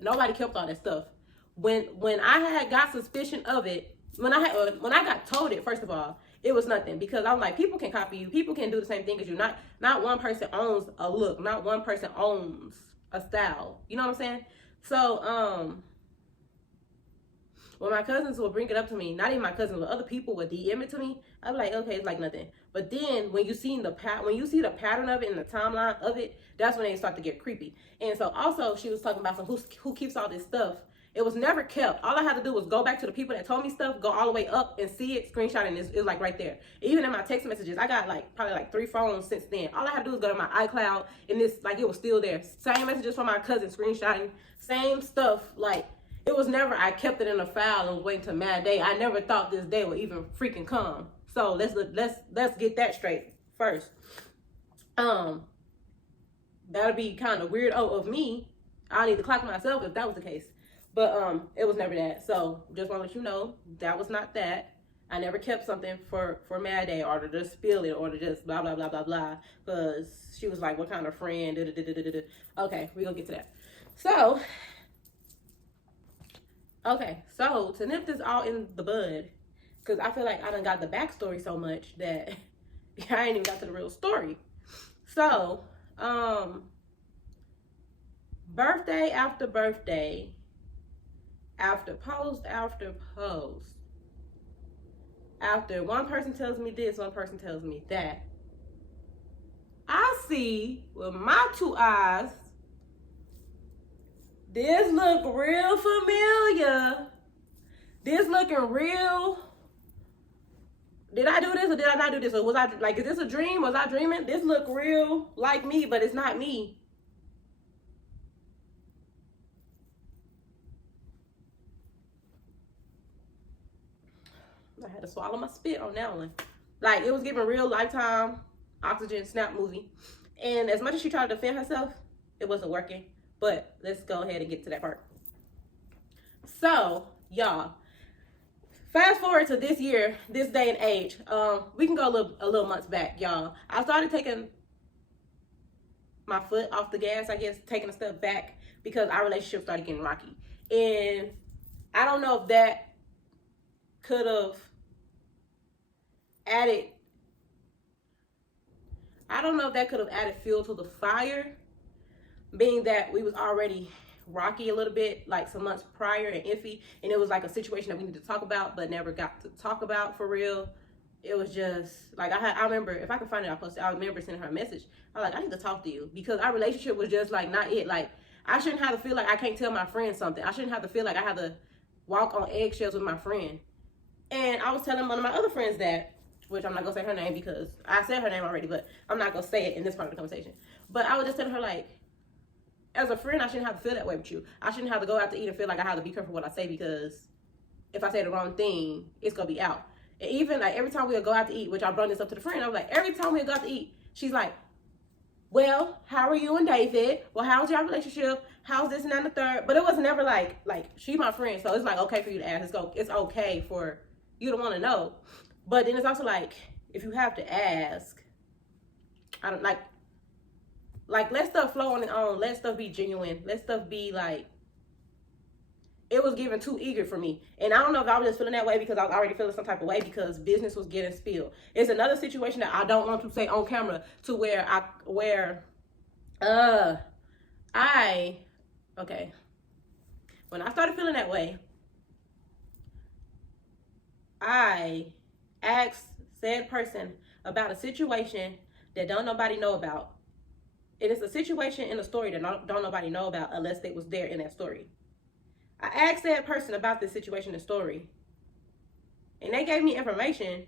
nobody kept all that stuff. When I had got suspicion of it, when I got told it, first of all, it was nothing, because I'm like, people can copy you, people can do the same thing as you. Not one person owns a look, not one person owns a style. You know what I'm saying? So when my cousins would bring it up to me, not even my cousins, but other people would DM it to me, I'd be like, okay, it's like nothing. But then when you see the pattern of it and the timeline of it, that's when they start to get creepy. And so also she was talking about who keeps all this stuff. It was never kept. All I had to do was go back to the people that told me stuff, go all the way up and see it, screenshot, and it's like right there. Even in my text messages, I got probably 3 phones since then. All I had to do was go to my iCloud, and it was still there. Same messages from my cousin, screenshotting, same stuff. Like, it was never, I kept it in a file and waiting to Mad Day. I never thought this day would even freaking come. So let's get that straight first. That'd be kind of weird of me. I need to clock myself if that was the case. But it was never that. So just want to let you know, that was not that. I never kept something for Mad Day or to just spill it or to just blah blah blah blah blah. Because she was like, "What kind of friend?" Okay, we gonna get to that. So, okay, so to nip this all in the bud, because I feel like I done got the backstory so much that I ain't even got to the real story. So, birthday after birthday, after post after post, after one person tells me this, one person tells me that, I see with my two eyes, this look real familiar. This looking real. Did I do this or did I not do this? Or was I like, is this a dream? Was I dreaming? This look real like me, but it's not me. I had to swallow my spit on that one. Like, it was giving real Lifetime, Oxygen, Snap movie. And as much as she tried to defend herself, it wasn't working. But let's go ahead and get to that part. So, y'all, fast forward to this year, this day and age. We can go a little months back, y'all. I started taking my foot off the gas, I guess, taking a step back because our relationship started getting rocky. And I don't know if that could have added fuel to the fire, being that we was already rocky a little bit, like some months prior and iffy, and it was like a situation that we needed to talk about but never got to talk about for real. It was just like I remember, if I can find it, I'll post it. I remember sending her a message. I was like, I need to talk to you because our relationship was just like not it. Like, I shouldn't have to feel like I can't tell my friend something. I shouldn't have to feel like I have to walk on eggshells with my friend. And I was telling one of my other friends that, which I'm not gonna say her name because I said her name already, but I'm not gonna say it in this part of the conversation. But I was just telling her, like, as a friend, I shouldn't have to feel that way with you. I shouldn't have to go out to eat and feel like I have to be careful what I say because if I say the wrong thing, it's gonna be out. And even like every time we'll go out to eat, which I brought this up to the friend, I was like, every time we'll go out to eat, she's like, well, how are you and David? Well, how's your relationship? How's this and that and the third? But it was never like she's my friend, so it's like okay for you to ask. It's okay for you to want to know. But then it's also like, if you have to ask, I don't like let stuff flow on its own. Let stuff be genuine. Let stuff be like, it was given too eager for me. And I don't know if I was just feeling that way because I was already feeling some type of way because business was getting spilled. It's another situation that I don't want to say on camera to where okay. When I started feeling that way, I asked said person about a situation that don't nobody know about. And it's a situation in a story that don't nobody know about unless they was there in that story. I asked that person about this situation and story. And they gave me information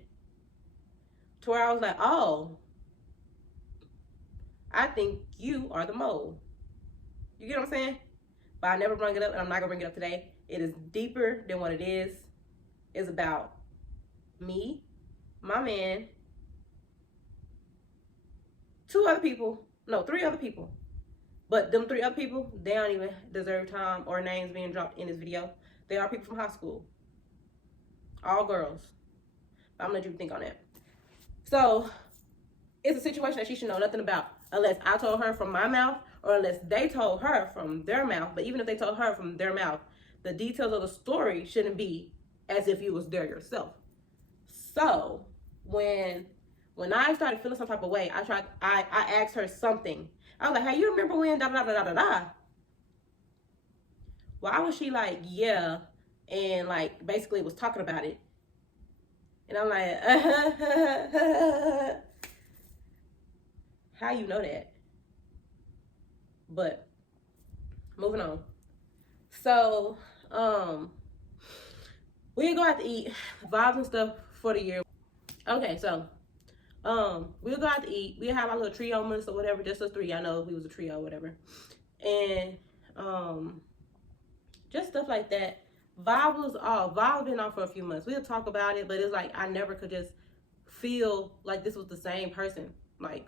to where I was like, oh, I think you are the mole. You get what I'm saying? But I never bring it up, and I'm not going to bring it up today. It is deeper than what it is. It's about me, my man, 3 other people. But them 3 other people, they don't even deserve time or names being dropped in this video. They are people from high school. All girls. I'm gonna let you think on that. So, it's a situation that she should know nothing about unless I told her from my mouth or unless they told her from their mouth. But even if they told her from their mouth, the details of the story shouldn't be as if you was there yourself. So, when I started feeling some type of way, I asked her something. I was like, hey, you remember when da da da da da da? Why was she like, yeah, and like basically was talking about it? And I'm like, how you know that? But moving on. So, we go out to eat, vibes and stuff for the year. Okay, so we'll go out to eat. We'll have our little trio moments or whatever, just us 3. I know we was a trio or whatever. And just stuff like that. Vibe was off. Vibe been off for a few months. We'll talk about it, but it's like I never could just feel like this was the same person. Like,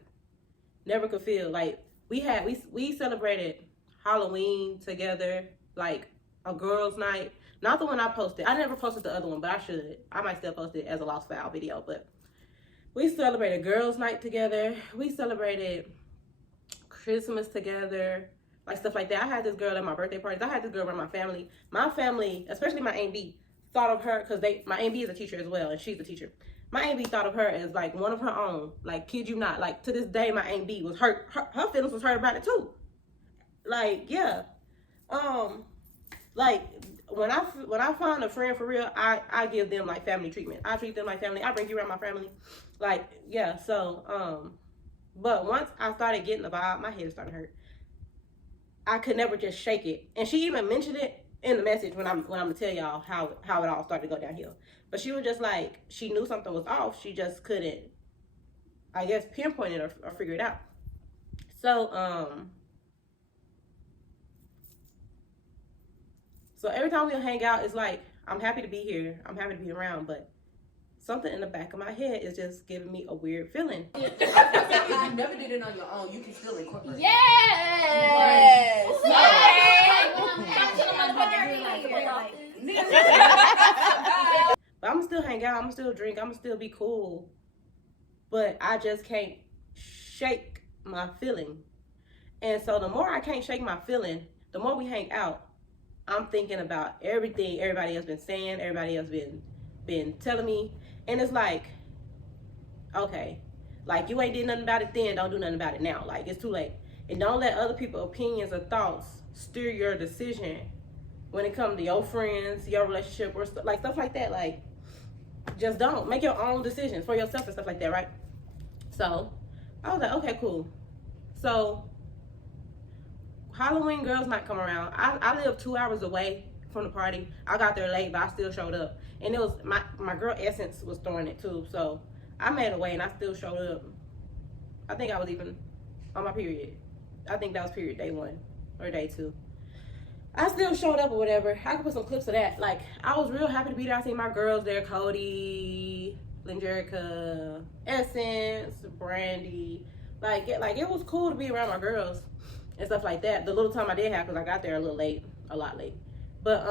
never could feel like we celebrated Halloween together, like a girls' night. Not the one I posted. I never posted the other one, but I should. I might still post it as a lost file video. But we celebrated girls' night together. We celebrated Christmas together, like stuff like that. I had this girl at my birthday parties. I had this girl around my family. My family, especially my Aunt B, thought of her because my Aunt B is a teacher as well, and she's a teacher. My Aunt B thought of her as like one of her own. Like, kid you not. Like, to this day, my Aunt B was hurt. Her feelings was hurt about it too. Like, yeah. Like, when I find a friend for real, I give them like family treatment. I treat them like family. I bring you around my family. Like, yeah. So, but once I started getting the vibe, my head started to hurt. I could never just shake it. And she even mentioned it in the message when I'm gonna tell y'all how it all started to go downhill. But she was just like, she knew something was off. She just couldn't, I guess, pinpoint it or figure it out. So every time we'll hang out, it's like, I'm happy to be here. I'm happy to be around, but something in the back of my head is just giving me a weird feeling. If you never did it on your own, you can still incorporate. Yes! But I'm still hang out, I'm still drink, I'm still be cool. But I just can't shake my feeling. And so the more I can't shake my feeling, the more we hang out, I'm thinking about everything everybody else been saying, everybody else been telling me. And it's like, okay, like, you ain't did nothing about it then, don't do nothing about it now. Like, it's too late. And don't let other people's opinions or thoughts steer your decision when it comes to your friends, your relationship, or stuff like that. Like, just don't. Make your own decisions for yourself and stuff like that, right? So I was like, okay, cool. So Halloween girls might come around. I live 2 hours away from the party. I got there late, but I still showed up. And it was my girl Essence was throwing it too. So I made a way and I still showed up. I think I was even on my period. I think that was period day 1 or day 2. I still showed up or whatever. I could put some clips of that. Like, I was real happy to be there. I seen my girls there, Cody, Lingerica, Essence, Brandy. Like it was cool to be around my girls and stuff like that. The little time I did have, because I got there a little late, a lot late. But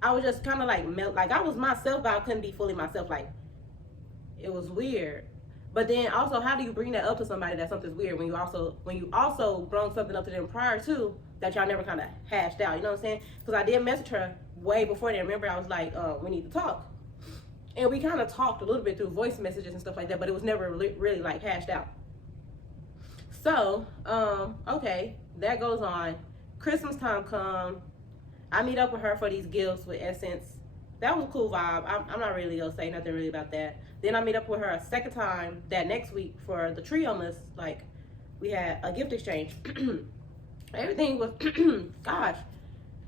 I was just kind of like I was myself, but I couldn't be fully myself. Like, it was weird. But then also, how do you bring that up to somebody that something's weird when you also brought something up to them prior to that y'all never kind of hashed out? You know what I'm saying? Because I did message her way before then. Remember, I was like, we need to talk. And we kind of talked a little bit through voice messages and stuff like that, but it was never really like hashed out. So, okay, that goes on. Christmas time come. I meet up with her for these gifts with Essence. That was a cool vibe. I'm not really gonna say nothing really about that. Then I meet up with her a second time that next week for the trio list. Like, we had a gift exchange. Everything was, gosh,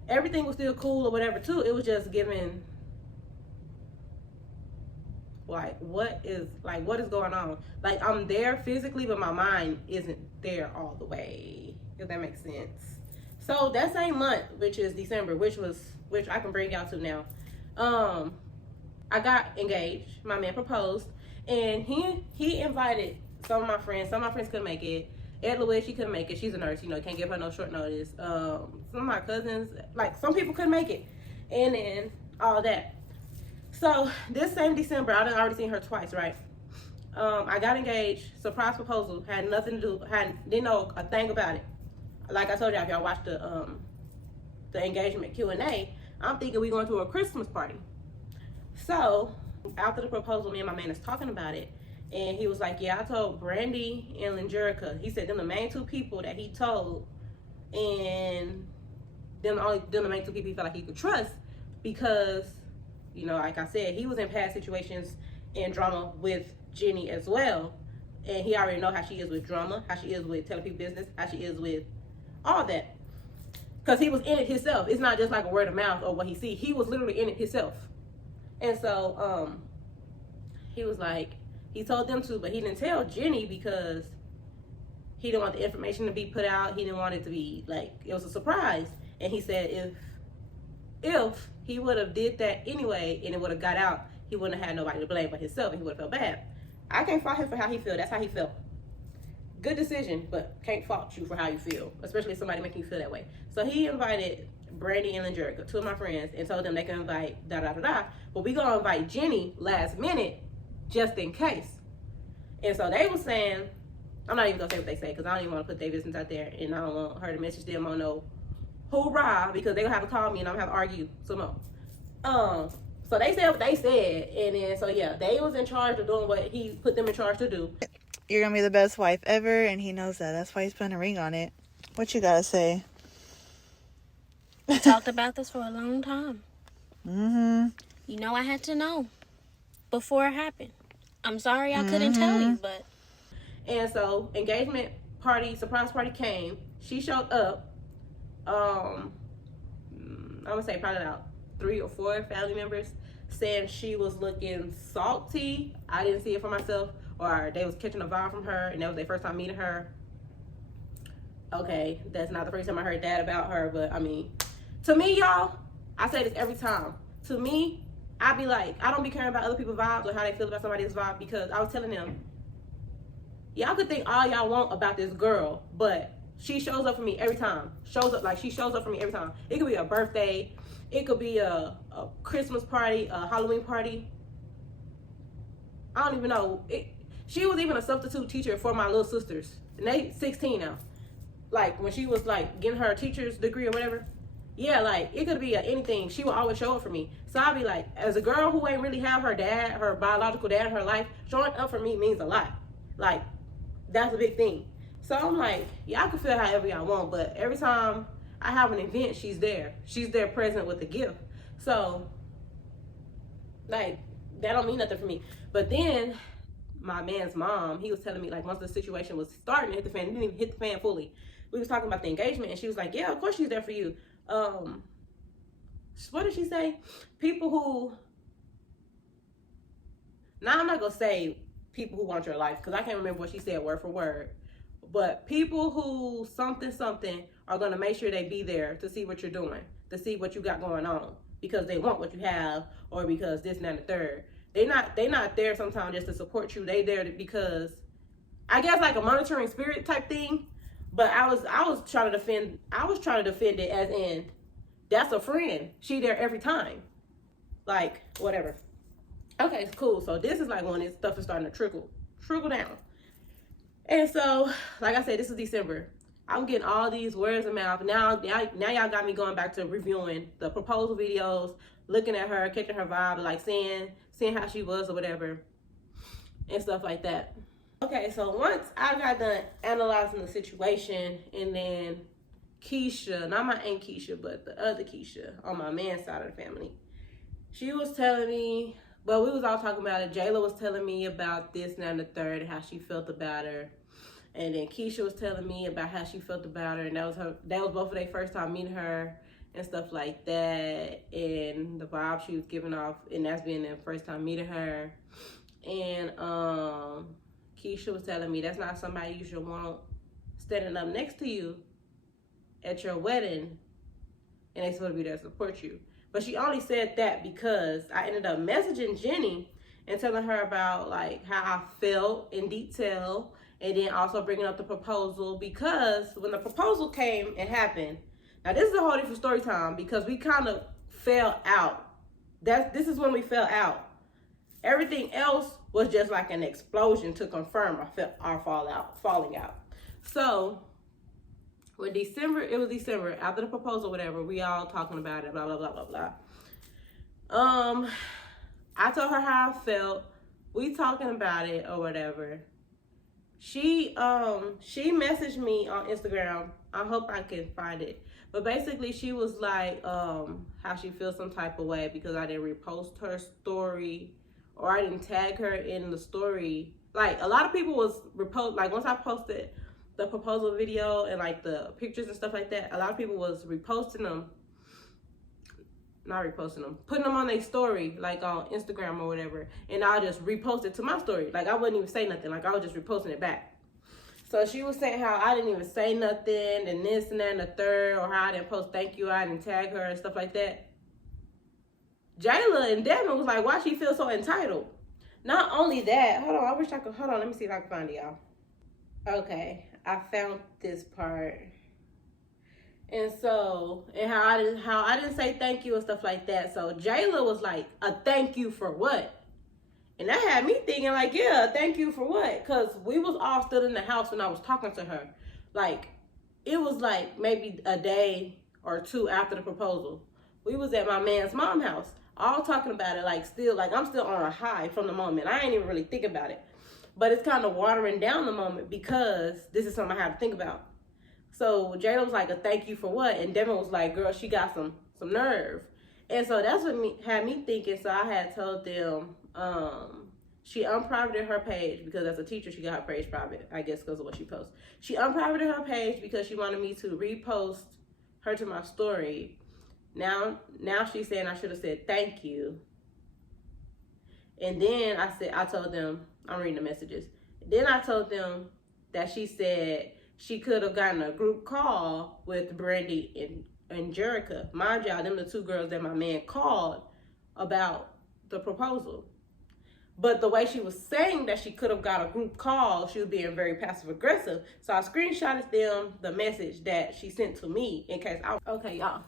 everything was still cool or whatever too. It was just giving, like, what is going on? Like, I'm there physically, but my mind isn't there all the way, if that makes sense. So that same month, which is December, which I can bring y'all to now, I got engaged. My man proposed, and he invited some of my friends. Some of my friends couldn't make it. Ed Louise, she couldn't make it. She's a nurse, can't give her no short notice. Some of my cousins, like, some people couldn't make it, and then all that. So this same December, I done already seen her twice, right? I got engaged, surprise proposal, had nothing to do, didn't know a thing about it. Like I told y'all, if y'all watched the engagement Q&A, I'm thinking we going to a Christmas party. So after the proposal, me and my man is talking about it, and he was like, yeah, I told Brandy and Lingerica. He said them the main 2 people that he told, and them the main 2 people he felt like he could trust, because, like I said, he was in past situations and drama with Jenny as well, and he already know how she is with drama, how she is with telling people business, how she is with all that, because he was in it himself. It's not just like a word of mouth or what he see. He was literally in it himself. And so he was like, he told them to, but he didn't tell Jenny because he didn't want the information to be put out. He didn't want it to be like, it was a surprise. And he said if he would have did that anyway and it would have got out, he wouldn't have had nobody to blame but himself, and he would have felt bad. I can't fault him for how he felt. That's how he felt. Good decision, but can't fault you for how you feel, especially if somebody making you feel that way. So he invited Brandy and Angelica, two of my friends, and told them they can invite da-da-da-da. But we gonna invite Jenny last minute just in case. And so they were saying, I'm not even gonna say what they say because I don't even want to put their business out there, and I don't want her to message them on no hoorah because they're gonna have to call me and I'm gonna have to argue some more. So they said what they said, and then so yeah, they was in charge of doing what he put them in charge to do. You're gonna be the best wife ever, and he knows that. That's why he's putting a ring on it. What you gotta say? We talked about this for a long time. Mm-hmm. You know I had to know before it happened. I'm sorry I couldn't tell you, but... And so engagement party, surprise party came. She showed up. I'm gonna say probably about 3 or 4 family members saying she was looking salty. I didn't see it for myself, or they was catching a vibe from her, and that was their first time meeting her. Okay, that's not the first time I heard that about her, but I mean, to me, y'all, I say this every time. To me, I be like, I don't be caring about other people's vibes or how they feel about somebody's vibe, because I was telling them, y'all could think all y'all want about this girl, but she shows up for me every time. She shows up for me every time. It could be a birthday. It could be a Christmas party, a Halloween party. I don't even know. She was even a substitute teacher for my little sisters. And they 16 now. Like, when she was, like, getting her teacher's degree or whatever. Yeah, like, it could be anything. She would always show up for me. So I'd be like, as a girl who ain't really have her dad, her biological dad in her life, showing up for me means a lot. Like, that's a big thing. So I'm like, y'all can feel however y'all want, but every time I have an event, she's there. She's there present with a gift. So, like, that don't mean nothing for me. But then, my man's mom, he was telling me, like, once the situation was starting to hit the fan, it didn't even hit the fan fully. We was talking about the engagement, and she was like, yeah, of course she's there for you. What did she say? People who, now I'm not going to say people who want your life, because I can't remember what she said word for word. But people who something are going to make sure they be there to see what you're doing, to see what you got going on, because they want what you have, or because this and that and the third. They not there sometimes just to support you. They there because, I guess, like a monitoring spirit type thing. But I was trying to defend it as in, that's a friend. She there every time. Like, whatever. Okay, cool. So this is like when this stuff is starting to trickle down. And so, like I said, this is December. I'm getting all these words of mouth. Now y'all got me going back to reviewing the proposal videos, looking at her, catching her vibe, like seeing how she was or whatever, and stuff like that. Okay, so once I got done analyzing the situation, and then Keisha, not my Aunt Keisha, but the other Keisha on my man's side of the family, she was telling me, well, we was all talking about it. Jayla was telling me about this and that and the third, and how she felt about her. And then Keisha was telling me about how she felt about her, and that was both of their first time meeting her and stuff like that, and the vibe she was giving off, and that's being their first time meeting her. And Keisha was telling me that's not somebody you should want standing up next to you at your wedding, and they supposed to be there to support you. But she only said that because I ended up messaging Jenny and telling her about like how I felt in detail, and then also bringing up the proposal, because when the proposal came and happened, now this is a whole different story time, because we kind of fell out. This is when we fell out. Everything else was just like an explosion to confirm our falling out. So when it was December, after the proposal, whatever, we all talking about it, blah, blah, blah, blah, blah. I told her how I felt. We talking about it or whatever. She messaged me on Instagram. I hope I can find it. But basically she was like, how she feels some type of way because I didn't repost her story, or I didn't tag her in the story. Like, a lot of people was like, once I posted the proposal video and like the pictures and stuff like that, a lot of people was putting them on their story, like on Instagram or whatever, and I just repost it to my story. Like, I wouldn't even say nothing, like I was just reposting it back. So she was saying how I didn't even say nothing, and this and that and the third, or how I didn't post thank you, I didn't tag her and stuff like that. Jayla and Devin was like, why she feel so entitled? Not only that, hold on, let me see if I can find it, y'all. Okay, I found this part. And so, and how I didn't say thank you and stuff like that. So Jayla was like, a thank you for what? And that had me thinking like, yeah, thank you for what? Because we was all still in the house when I was talking to her. Like, it was like maybe a day or two after the proposal. We was at my man's mom's house, all talking about it, like still, like I'm still on a high from the moment. I ain't even really think about it. But it's kind of watering down the moment because this is something I have to think about. So Jada was like, a thank you for what? And Devin was like, girl, she got some nerve. And so that's what had me thinking. So I had told them, she unprivated her page because as a teacher, she got her page private, I guess because of what she posts. She unprivated her page because she wanted me to repost her to my story. Now she's saying I should have said thank you. And then I told them, I'm reading the messages. Then I told them that she said she could have gotten a group call with Brandy and Jerica. Mind y'all, them the two girls that my man called about the proposal. But the way she was saying that she could have got a group call, she was being very passive aggressive. So I screenshotted them the message that she sent to me in case okay, y'all,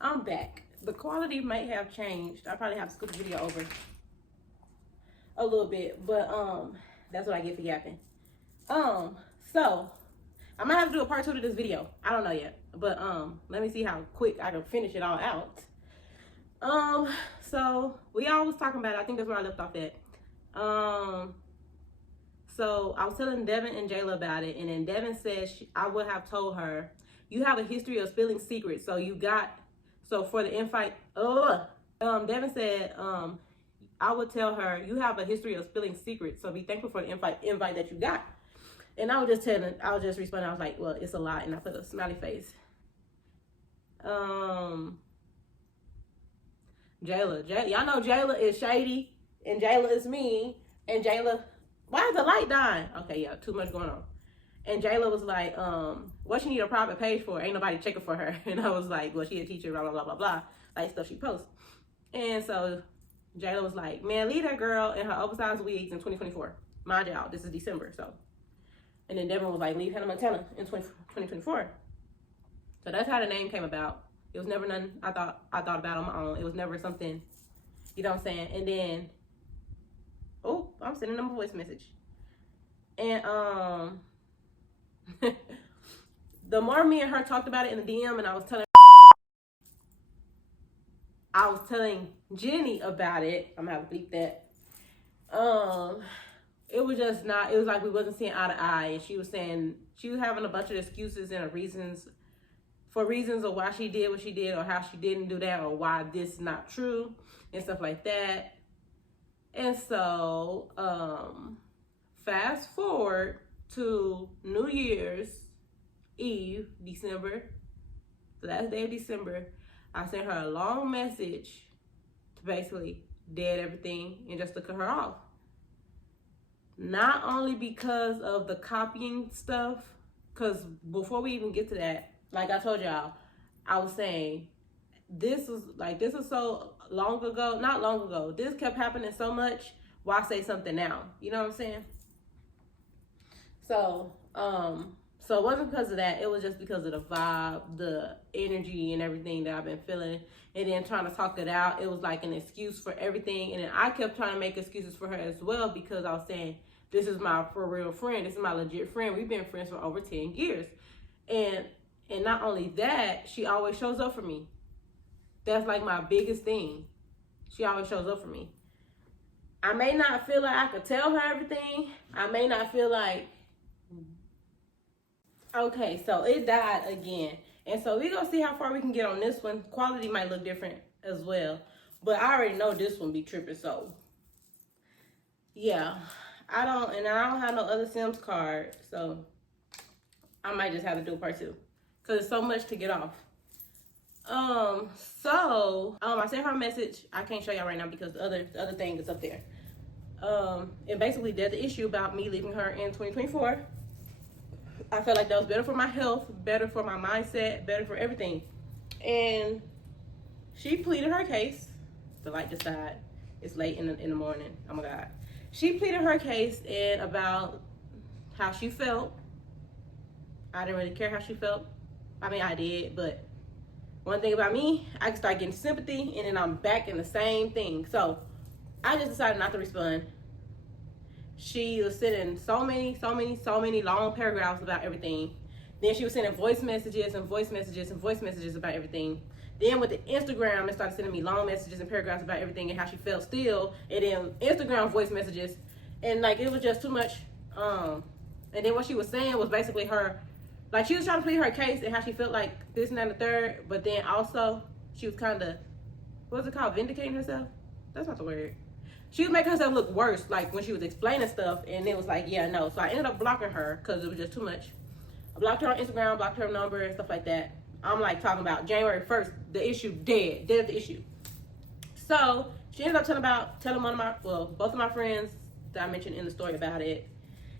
I'm back. The quality might have changed. I probably have to scoot the video over a little bit, but that's what I get for yapping. So I might have to do a part 2 to this video. I don't know yet, but let me see how quick I can finish it all out. So we all was talking about it. I think that's where I left off at. So I was telling Devin and Jayla about it, and then Devin said I would have told her, you have a history of spilling secrets, so for the invite, Devin said, I would tell her, you have a history of spilling secrets, so be thankful for the invite that you got. And I was just responding, I was like, well, it's a lot, and I put a smiley face. Jayla, y'all know Jayla is shady, and Jayla is mean, and Jayla, why is the light dying? Okay, yeah, too much going on. And Jayla was like, what she need a private page for? Ain't nobody checking for her. And I was like, well, she a teacher, blah, blah, blah, blah, blah, like stuff she posts. And so Jayla was like, man, leave that girl in her oversized wigs in 2024. Mind y'all, this is December, so. And then Devin was like, leave Hannah Montana in 2024. So that's how the name came about. It was never nothing I thought about on my own. It was never something, you know what I'm saying? And then, oh, I'm sending them a voice message. And the more me and her talked about it in the DM, and I was telling Jenny about it. I'm gonna have to bleep that. It was just not, it was like we wasn't seeing eye to eye, and she was saying she was having a bunch of excuses and reasons of why she did what she did, or how she didn't do that, or why this is not true, and stuff like that. And so fast forward to New Year's Eve, December, the last day of December, I sent her a long message to basically dead everything and just to cut her off. Not only because of the copying stuff, because before we even get to that, like I told y'all, I was saying, this is so long ago, not long ago, this kept happening so much, why say something now? You know what I'm saying? So it wasn't because of that, it was just because of the vibe, the energy and everything that I've been feeling, and then trying to talk it out. It was like an excuse for everything, and then I kept trying to make excuses for her as well, because I was saying, this is my for real friend, this is my legit friend, we've been friends for over 10 years, and not only that, she always shows up for me. That's like my biggest thing. She always shows up for me. I may not feel like I could tell her everything, I may not feel like, okay, so it died again. And so we're going to see how far we can get on this one. Quality might look different as well. But I already know this one be tripping, so. Yeah. I don't have no other Sims card. So I might just have to do a part 2. Because it's so much to get off. I sent her a message. I can't show y'all right now because the other thing is up there. And basically there's the issue about me leaving her in 2024. I felt like that was better for my health, better for my mindset, better for everything. And she pleaded her case. The light just died. It's late in the morning. Oh my God. She pleaded her case about how she felt. I didn't really care how she felt. I mean, I did, but one thing about me, I can start getting sympathy, and then I'm back in the same thing. So I just decided not to respond. She was sending so many long paragraphs about everything. Then she was sending voice messages about everything. Then with the Instagram, it started sending me long messages and paragraphs about everything and how she felt still. And then Instagram voice messages, and like it was just too much. And then what she was saying was basically her, like she was trying to plead her case and how she felt like this and that and the third. But then also she was kind of, what's it called, vindicating herself? That's not the word. She was making herself look worse, like when she was explaining stuff, and it was like, yeah, no. So I ended up blocking her because it was just too much. I blocked her on Instagram, blocked her number and stuff like that. I'm like talking about January 1st, the issue dead of the issue. So she ended up telling both of my friends that I mentioned in the story about it,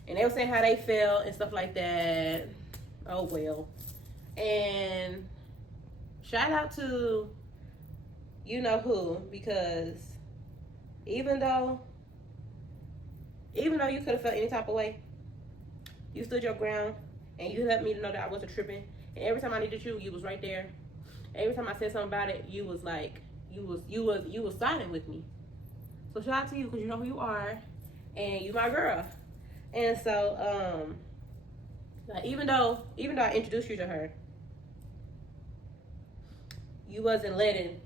and they were saying how they felt and stuff like that. Oh well. And shout out to you know who, because even though you could have felt any type of way, you stood your ground and you helped me to know that I wasn't tripping. And every time I needed you, you was right there. Every time I said something about it, you was like, you was siding with me. So shout out to you, because you know who you are, and you my girl. And so, like even though I introduced you to her, you wasn't letting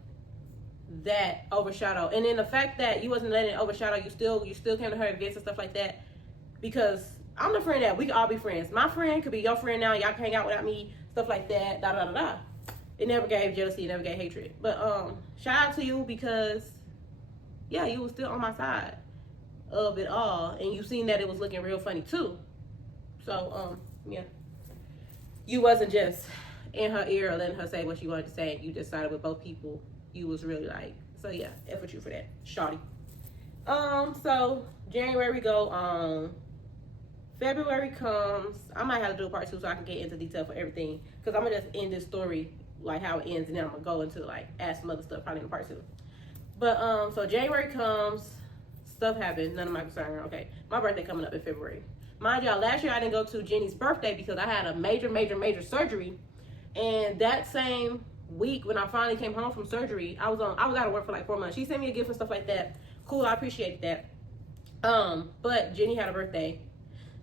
that overshadow. And then the fact that you wasn't letting it overshadow, you still came to her events and stuff like that, because I'm the friend that we can all be friends. My friend could be your friend now. Y'all can hang out without me, stuff like that. Da da da da. It never gave jealousy. It never gave hatred. But shout out to you, because yeah, you was still on my side of it all, and you seen that it was looking real funny too. So yeah, you wasn't just in her ear or letting her say what she wanted to say. You just sided with both people. You was really like, so yeah, F with you for that, shawty. So January we go on. February comes. I might have to do a part 2 so I can get into detail for everything, because I'm gonna just end this story like how it ends, and then I'm gonna go into like add some other stuff probably in part 2. But so January comes, stuff happens, none of my concern. Okay, my birthday coming up in February. Mind y'all, last year I didn't go to Jenny's birthday because I had a major surgery, and that same week when I finally came home from surgery, I was out of work for like 4 months. She sent me a gift and stuff like that. Cool, I appreciate that. But Jenny had a birthday,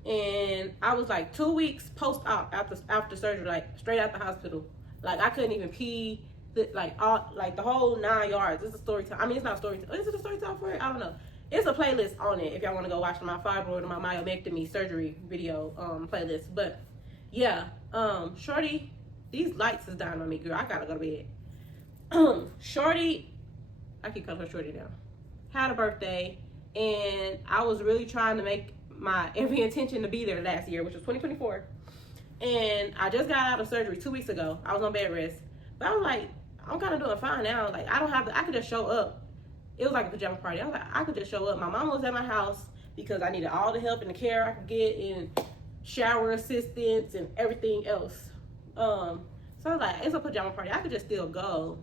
and I was like 2 weeks post-op after surgery, like straight out the hospital. Like I couldn't even pee, like the whole 9 yards. It's a story time. I mean, it's not a story time. Is it a story time for it? I don't know. It's a playlist on it if y'all want to go watch my fibroid and my myomectomy surgery video playlist. But yeah, shorty, these lights is dying on me, girl. I gotta go to bed. Shorty, I keep calling her shorty now, had a birthday, and I was really trying to make my every intention to be there last year, which was 2024. And I just got out of surgery 2 weeks ago. I was on bed rest, but I was like, I'm kind of doing fine now. Like I could just show up. It was like a pajama party. I was like, I could just show up. My mom was at my house because I needed all the help and the care I could get, and shower assistance and everything else. So I was like, it's a pajama party. I could just still go.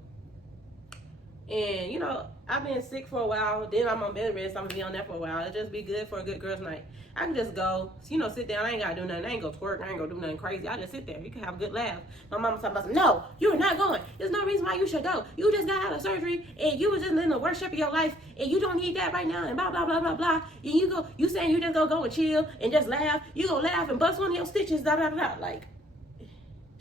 And you know, I've been sick for a while. Then I'm on bed rest. I'm gonna be on that for a while. It'll just be good for a good girls' night. I can just go, you know, sit down. I ain't gotta do nothing. I ain't go twerk. I ain't gonna do nothing crazy. I just sit there. You can have a good laugh. My mama talking about, no, you're not going. There's no reason why you should go. You just got out of surgery, and you was just in the worst shape of your life, and you don't need that right now, and blah blah blah blah blah. And you saying you just go and chill and just laugh. You gonna laugh and bust one of your stitches. Blah blah blah. Like,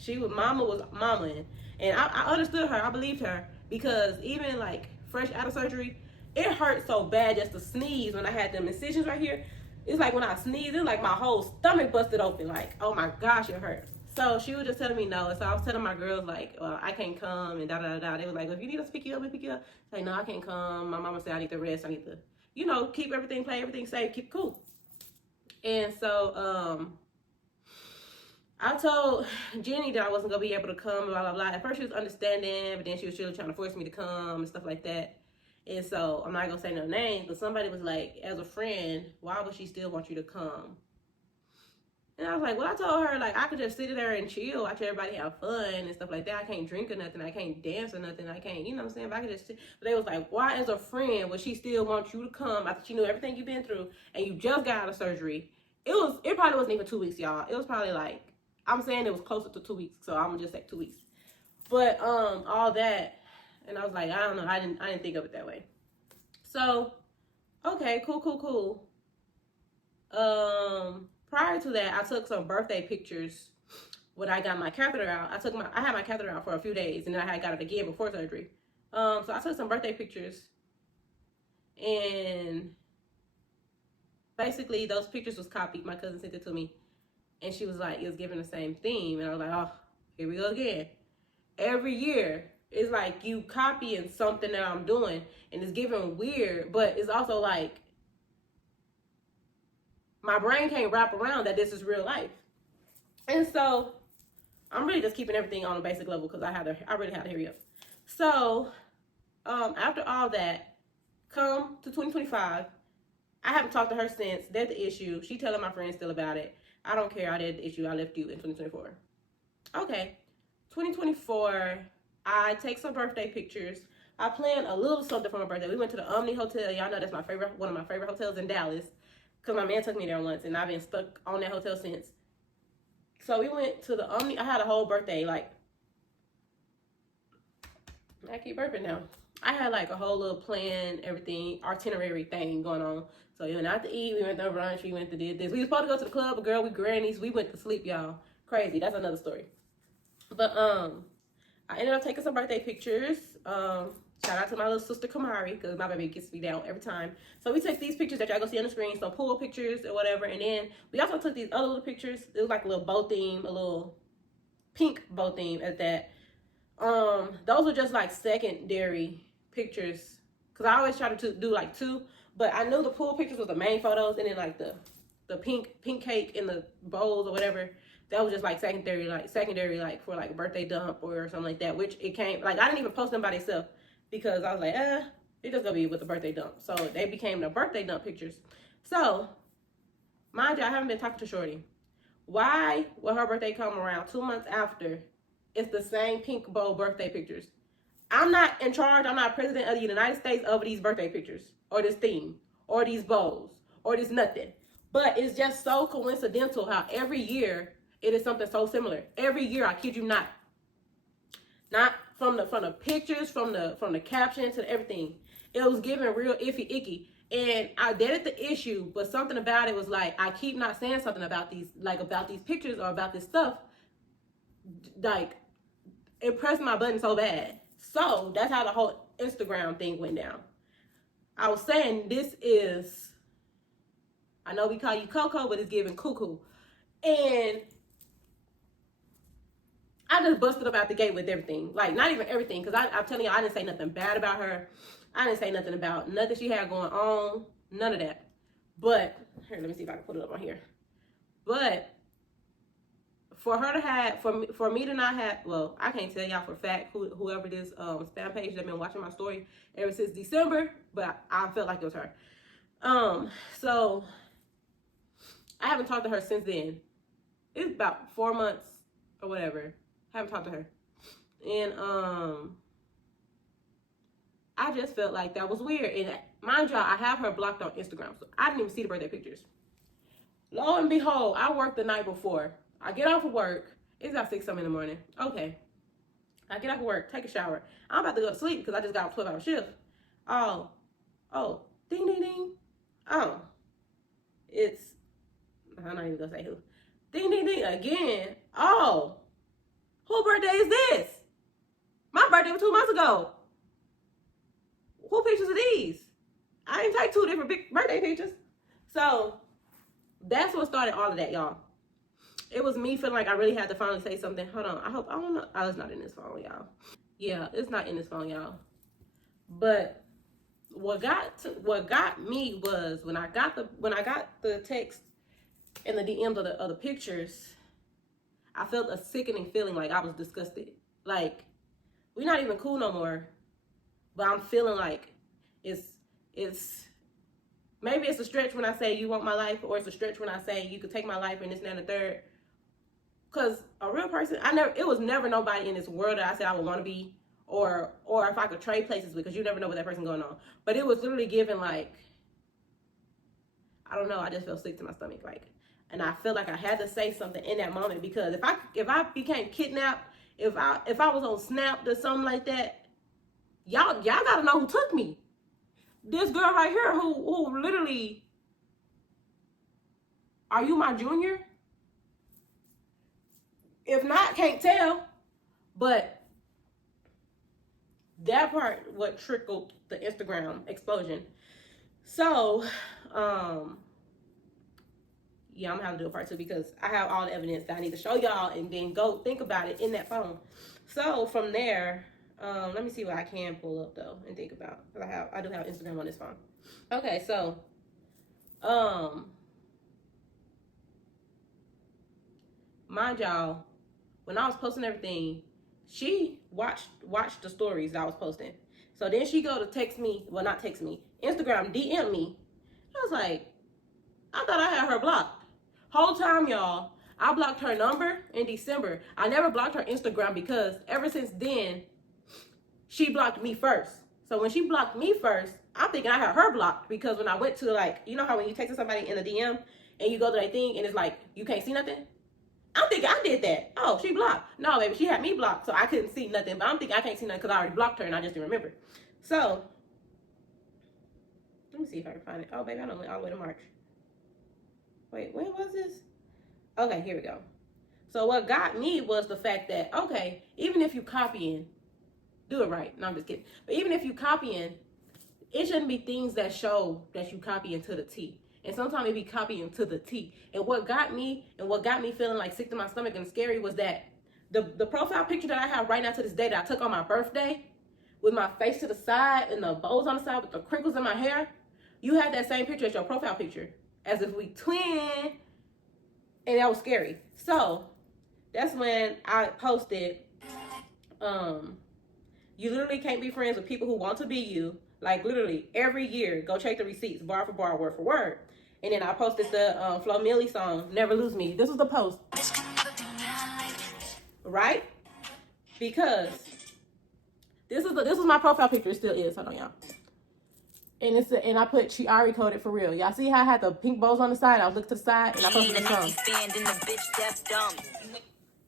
mama was mamaing, and I understood her. I believed her, because even like fresh out of surgery, it hurt so bad just to sneeze when I had them incisions right here. It's like when I sneezed, it's like my whole stomach busted open. Like, oh my gosh, it hurt. So she was just telling me no. And so I was telling my girls, like, well, I can't come, and da da da. They were like, well, if you need us to pick you up, we pick you up. Like, no, I can't come. My mama said I need to rest. I need to, you know, keep everything, play everything safe, keep cool. And so I told Jenny that I wasn't gonna be able to come, blah blah blah. At first she was understanding, but then she was really trying to force me to come and stuff like that. And so I'm not gonna say no names, but somebody was like, as a friend, why would she still want you to come? And I was like, well, I told her, like, I could just sit there and chill, watch everybody have fun and stuff like that. I can't drink or nothing. I can't dance or nothing. I can't, you know what I'm saying? But I could just sit. But they was like, why, as a friend, would she still want you to come after she knew everything you've been through and you just got out of surgery? It probably wasn't even 2 weeks, y'all. It was probably like I'm saying it was closer to 2 weeks, so I'm gonna just say 2 weeks. But all that, and I was like, I don't know, I didn't think of it that way. So, okay, cool. Prior to that, I took some birthday pictures when I got my catheter out. I had my catheter out for a few days, and then I had got it again before surgery. So I took some birthday pictures, and basically those pictures was copied. My cousin sent it to me, and she was like, it was giving the same theme, and I was like, oh, here we go again. Every year, it's like you copying something that I'm doing, and it's giving weird, but it's also like my brain can't wrap around that this is real life. And so I'm really just keeping everything on a basic level because I really had to hurry up. So after all that, come to 2025, I haven't talked to her since. That's the issue. She telling my friends still about it. I don't care. I did the issue. I left you in 2024. Okay. 2024, I take some birthday pictures. I planned a little something for my birthday. We went to the Omni Hotel. Y'all know that's one of my favorite hotels in Dallas, because my man took me there once, and I've been stuck on that hotel since. So we went to the Omni. I had a whole birthday, like, I keep burping now. I had like a whole little plan, everything, itinerary thing going on. So we went out to eat, we went to brunch, we went to this. We was supposed to go to the club, but girl, we grannies, we went to sleep, y'all. Crazy. That's another story. But I ended up taking some birthday pictures. Shout out to my little sister Arii, because my baby gets me down every time. So we took these pictures that y'all go see on the screen, some pool pictures or whatever, and then we also took these other little pictures. It was like a little bow theme, a little pink bow theme at that. Those were just like secondary pictures, because I always try to do like two, but I knew the pool pictures was the main photos, and then like the pink cake in the bowls or whatever, that was just like secondary like for like a birthday dump or something like that, which it came, like I didn't even post them by themselves because I was like, it's just gonna be with the birthday dump. So they became the birthday dump pictures. So mind you, I haven't been talking to Shorty. Why will her birthday come around 2 months after it's the same pink bowl birthday pictures? I'm not in charge, I'm not president of the United States over these birthday pictures or this theme or these bowls or this nothing. But it's just so coincidental how every year it is something so similar. Every year, I kid you not. Not from the pictures, from the caption to everything. It was giving real icky. And I did it the issue, but something about it was like, I keep not saying something about these pictures or about this stuff. Like, it pressed my button so bad. So that's how the whole Instagram thing went down. I was saying this is, I know we call you Coco, but it's giving cuckoo. And I just busted up out the gate with everything. Like, not even everything, because I'm telling you, I didn't say nothing bad about her. I didn't say nothing about nothing she had going on. None of that. But, here, let me see if I can put it up on here. But for her to have, for me to not have, well, I can't tell y'all for a fact whoever this spam page that been watching my story ever since December, but I felt like it was her. So I haven't talked to her since then. It's about 4 months or whatever. I haven't talked to her. And I just felt like that was weird. And mind y'all, I have her blocked on Instagram, so I didn't even see the birthday pictures. Lo and behold, I worked the night before. I get off of work. It's about 6-something in the morning. Okay. I get off of work, take a shower. I'm about to go to sleep because I just got a 12-hour shift. Oh, ding, ding, ding. Oh, I'm not even going to say who. Ding, ding, ding, again. Oh, whose birthday is this? My birthday was 2 months ago. Who pictures are these? I didn't take 2 different big birthday pictures. So that's what started all of that, y'all. It was me feeling like I really had to finally say something. Hold on. I don't know. Oh, it's not in this phone, y'all. Yeah, it's not in this phone, y'all. But what got me was when I got the text and the DMs of the pictures, I felt a sickening feeling, like I was disgusted. Like, we're not even cool no more. But I'm feeling like it's maybe it's a stretch when I say you want my life, or it's a stretch when I say you could take my life and this and that and the third. Because a real person, it was never nobody in this world that I said I would want to be, or if I could trade places, because you never know what that person going on. But it was literally given like, I don't know, I just felt sick to my stomach. Like, And I feel like I had to say something in that moment, because if I became kidnapped, if I was on Snap or something like that, y'all gotta know who took me. This girl right here who literally, are you my junior? If not, can't tell. But that part what trickled the Instagram explosion. So, yeah, I'm gonna have to do a part 2 because I have all the evidence that I need to show y'all, and then go think about it in that phone. So from there, let me see what I can pull up though and think about. I do have Instagram on this phone. Okay, so mind y'all, when I was posting everything, she watched the stories that I was posting. So then she go to text me, well, not text me, Instagram DM me. I was like, I thought I had her blocked. Whole time, y'all, I blocked her number in December. I never blocked her Instagram because ever since then, she blocked me first. So when she blocked me first, I'm thinking I had her blocked, because when I went to, like, you know how when you text somebody in a DM and you go to that thing and it's like, you can't see nothing? I'm thinking I did that. Oh, she blocked. No, baby, she had me blocked, so I couldn't see nothing. But I'm thinking I can't see nothing because I already blocked her and I just didn't remember. So, let me see if I can find it. Oh, baby, I don't went all the way to March. Wait, when was this? Okay, here we go. So what got me was the fact that, okay, even if you copying, do it right. No, I'm just kidding. But even if you copying, it shouldn't be things that show that you copying to the T. And sometimes it be copying to the T. And what got me feeling like sick to my stomach and scary was that the profile picture that I have right now to this day that I took on my birthday, with my face to the side and the bows on the side with the crinkles in my hair, you had that same picture as your profile picture, as if we twin, and that was scary. So that's when I posted, you literally can't be friends with people who want to be you. Like, literally every year, go check the receipts, bar for bar, word for word. And then I posted the Flo Milli song, Never Lose Me. This was the post, right? Because this was my profile picture. It still is. Hold on, y'all. And I put Arii coded for real. Y'all see how I had the pink bows on the side? I was looking to the side and I posted the song.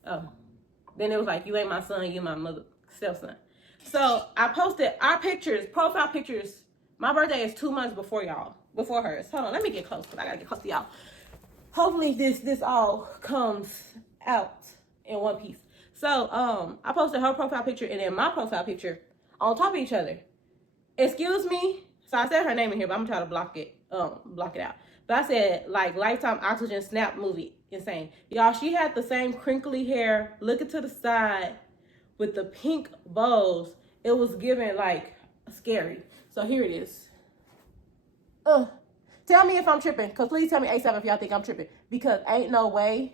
Oh. Then it was like, you ain't my son, you my mother stepson. So I posted our pictures, profile pictures. My birthday is 2 months before hers. Hold on, let me get close because I gotta get close to y'all. Hopefully this all comes out in one piece. So I posted her profile picture and then my profile picture on top of each other. Excuse me. So I said her name in here, but I'm gonna try to block it out. But I said, like, Lifetime Oxygen Snap movie. Insane. Y'all, she had the same crinkly hair, looking to the side with the pink bows. It was giving, like, scary. So here it is. Tell me if I'm tripping, because please tell me ASAP if y'all think I'm tripping. Because ain't no way.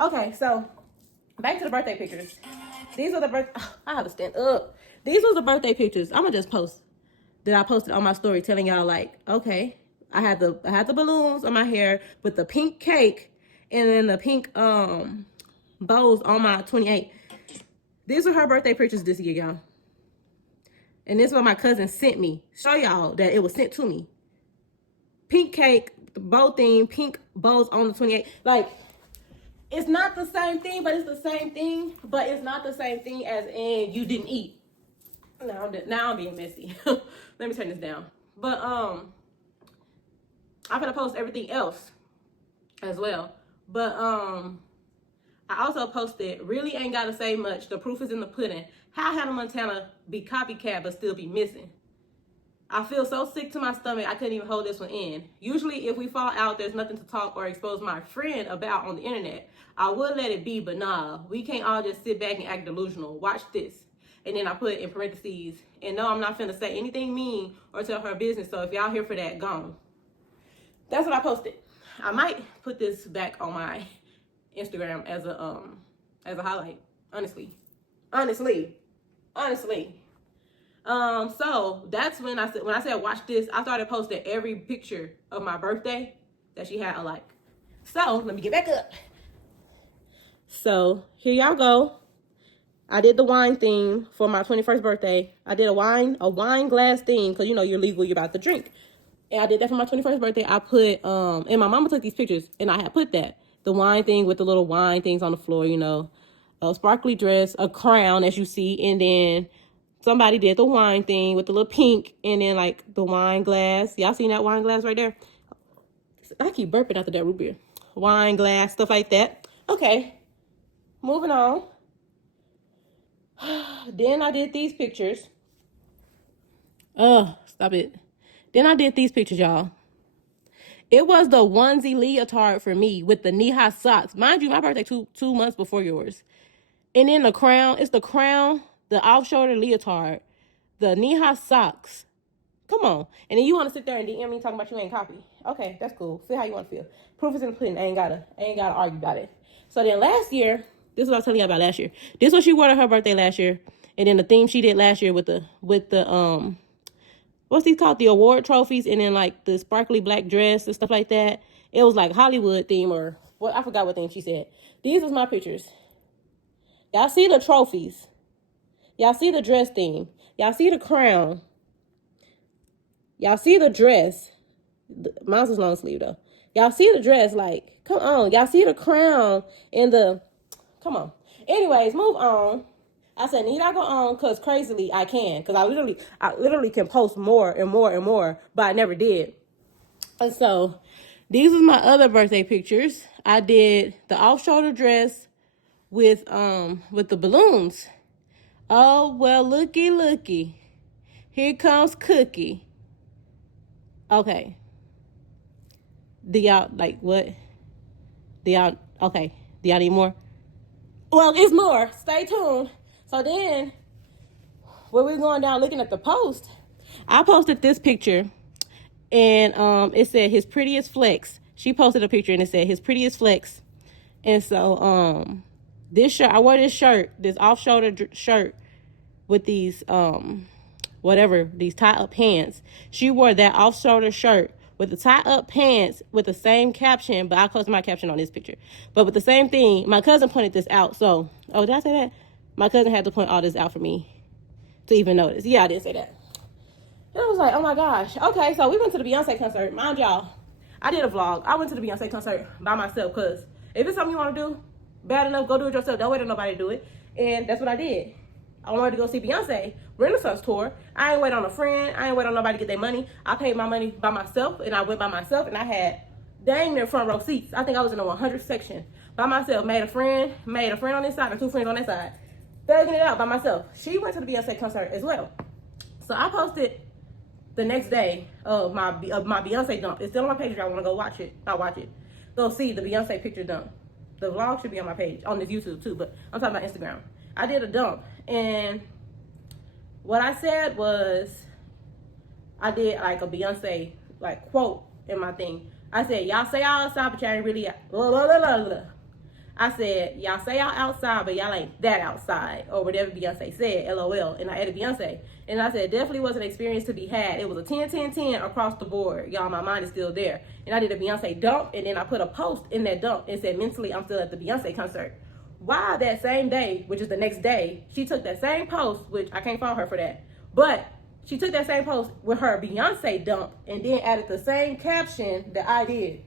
Okay, so back to the birthday pictures. These are the I have to stand up. These were the birthday pictures. I'm gonna just post that I posted on my story, telling y'all, like, okay, I had the balloons on my hair with the pink cake and then the pink bows on my 28. These are her birthday pictures this year, y'all. And this is what my cousin sent me. Show y'all that it was sent to me. Pink cake, the bow theme, pink bows on the 28. Like, it's not the same thing, but it's the same thing. But it's not the same thing as in you didn't eat. Now I'm being messy. Let me turn this down. But I'm gonna post everything else as well. But I also posted, really ain't gotta say much. The proof is in the pudding. How Hannah Montana be copycat but still be missing? I feel so sick to my stomach, I couldn't even hold this one in. Usually if we fall out, there's nothing to talk or expose my friend about on the internet. I would let it be, but nah, we can't all just sit back and act delusional. Watch this. And then I put in parentheses, and no, I'm not finna say anything mean or tell her business, so if y'all here for that, gone. That's what I posted. I might put this back on my Instagram as a highlight, honestly. So that's when I said watch this, I started posting every picture of my birthday that she had alike. So let me get back up. So here y'all go. I did the wine theme for my 21st birthday. I did a wine glass theme because, you know, you're legal, you're about to drink. And I did that for my 21st birthday. I put, and my mama took these pictures, and I had put that. The wine thing with the little wine things on the floor, you know. A sparkly dress, a crown, as you see, and then somebody did the wine thing with the little pink, and then, like, the wine glass. Y'all seen that wine glass right there? I keep burping after that root beer. Wine glass, stuff like that. Okay, moving on. Then I did these pictures. Oh, stop it. Then I did these pictures, y'all. It was the onesie leotard for me with the knee-high socks. Mind you, my birthday two months before yours. And then the crown. It's the crown, the off-shoulder leotard, the knee-high socks. Come on. And then you want to sit there and DM me talking about you ain't copy. Okay, that's cool. Feel how you want to feel. Proof is in the pudding. I ain't gotta argue about it. So then last year, this is what I was telling you about last year. This is what she wore to her birthday last year. And then the theme she did last year with the what's these called? The award trophies, and then like the sparkly black dress and stuff like that. It was like Hollywood theme, or what, I forgot what theme she said. These was my pictures. Y'all see the trophies. Y'all see the dress theme. Y'all see the crown. Y'all see the dress. Mine was long sleeve though. Y'all see the dress, like, come on. Y'all see the crown and the, come on. Anyways, move on. I said, need I go on? Because crazily I can. Because I literally can post more and more and more, but I never did. And so these was my other birthday pictures. I did the off-shoulder dress with the balloons. Oh, well, looky. Here comes Cookie. Okay. Do y'all, like, what? Okay. Do y'all need more? Well, it's more. Stay tuned. So then, when we going down looking at the post, I posted this picture, and it said his prettiest flex. She posted a picture, and it said his prettiest flex. And so, this shirt, I wore this shirt, this off-shoulder shirt with these, these tie-up pants. She wore that off-shoulder shirt with the tie-up pants with the same caption, but I closed my caption on this picture. But with the same thing, my cousin pointed this out. So, did I say that? My cousin had to point all this out for me to even notice. Yeah, I did say that. And I was like, oh my gosh. Okay, so we went to the Beyonce concert. Mind y'all, I did a vlog. I went to the Beyonce concert by myself because if it's something you want to do, bad enough, go do it yourself. Don't wait on nobody to do it. And that's what I did. I wanted to go see Beyonce Renaissance tour. I ain't wait on a friend. I ain't wait on nobody to get their money. I paid my money by myself, and I went by myself, and I had dang near front row seats. I think I was in the 100 section by myself. Made a friend on this side and 2 friends on that side. Thugging it out by myself. She went to the Beyonce concert as well. So I posted the next day of my Beyonce dump. It's still on my page if y'all want to go watch it. Not watch it. Go see the Beyonce picture dump. The vlog should be on my page, on this YouTube too, but I'm talking about Instagram. I did a dump, and what I said was, I did like a Beyonce like quote in my thing. I said, y'all say y'all outside, but y'all ain't really out. Blah, blah, blah, blah, blah. I said, y'all say y'all outside, but y'all ain't that outside, or whatever Beyonce said, LOL. And I added Beyonce. And I said, definitely was an experience to be had. It was a 10, 10, 10 across the board. Y'all, my mind is still there. And I did a Beyonce dump, and then I put a post in that dump and said, mentally, I'm still at the Beyonce concert. Why that same day, which is the next day, she took that same post, which I can't follow her for that, but she took that same post with her Beyonce dump and then added the same caption that I did.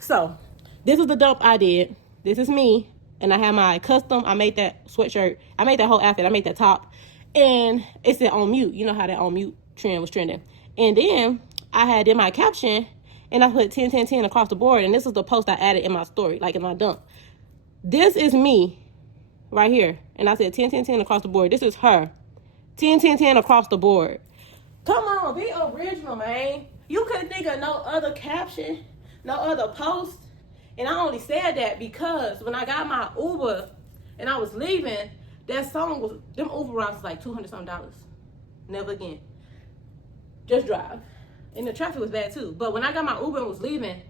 So, this is the dump I did. This is me, and I have my custom, I made that sweatshirt, I made that whole outfit, I made that top, and it said on mute. You know how that on mute trend was trending. And then I had in my caption, and I put 10, 10, 10 across the board, and this is the post I added in my story, like in my dump. This is me right here, and I said 10, 10, 10 across the board. This is her. 10, 10, 10 across the board. Come on, be original, man. You couldn't think of no other caption, no other post. And I only said that because when I got my Uber and I was leaving, that song was, them Uber rides was like $200 something. Never again. Just drive. And the traffic was bad too. But when I got my Uber and was leaving,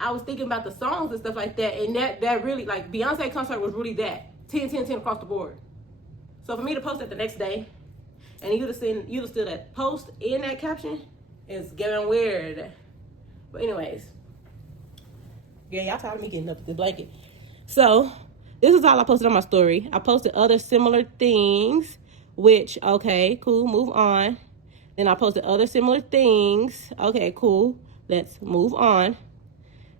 I was thinking about the songs and stuff like that. And that really, like, Beyonce concert was really that. 10, 10, 10 across the board. So for me to post it the next day, and you'd have still that post in that caption, is getting weird. But anyways. Yeah, y'all tired of me getting up with the blanket. So, this is all I posted on my story. I posted other similar things, which, okay, cool, move on. Then I posted other similar things. Okay, cool. Let's move on.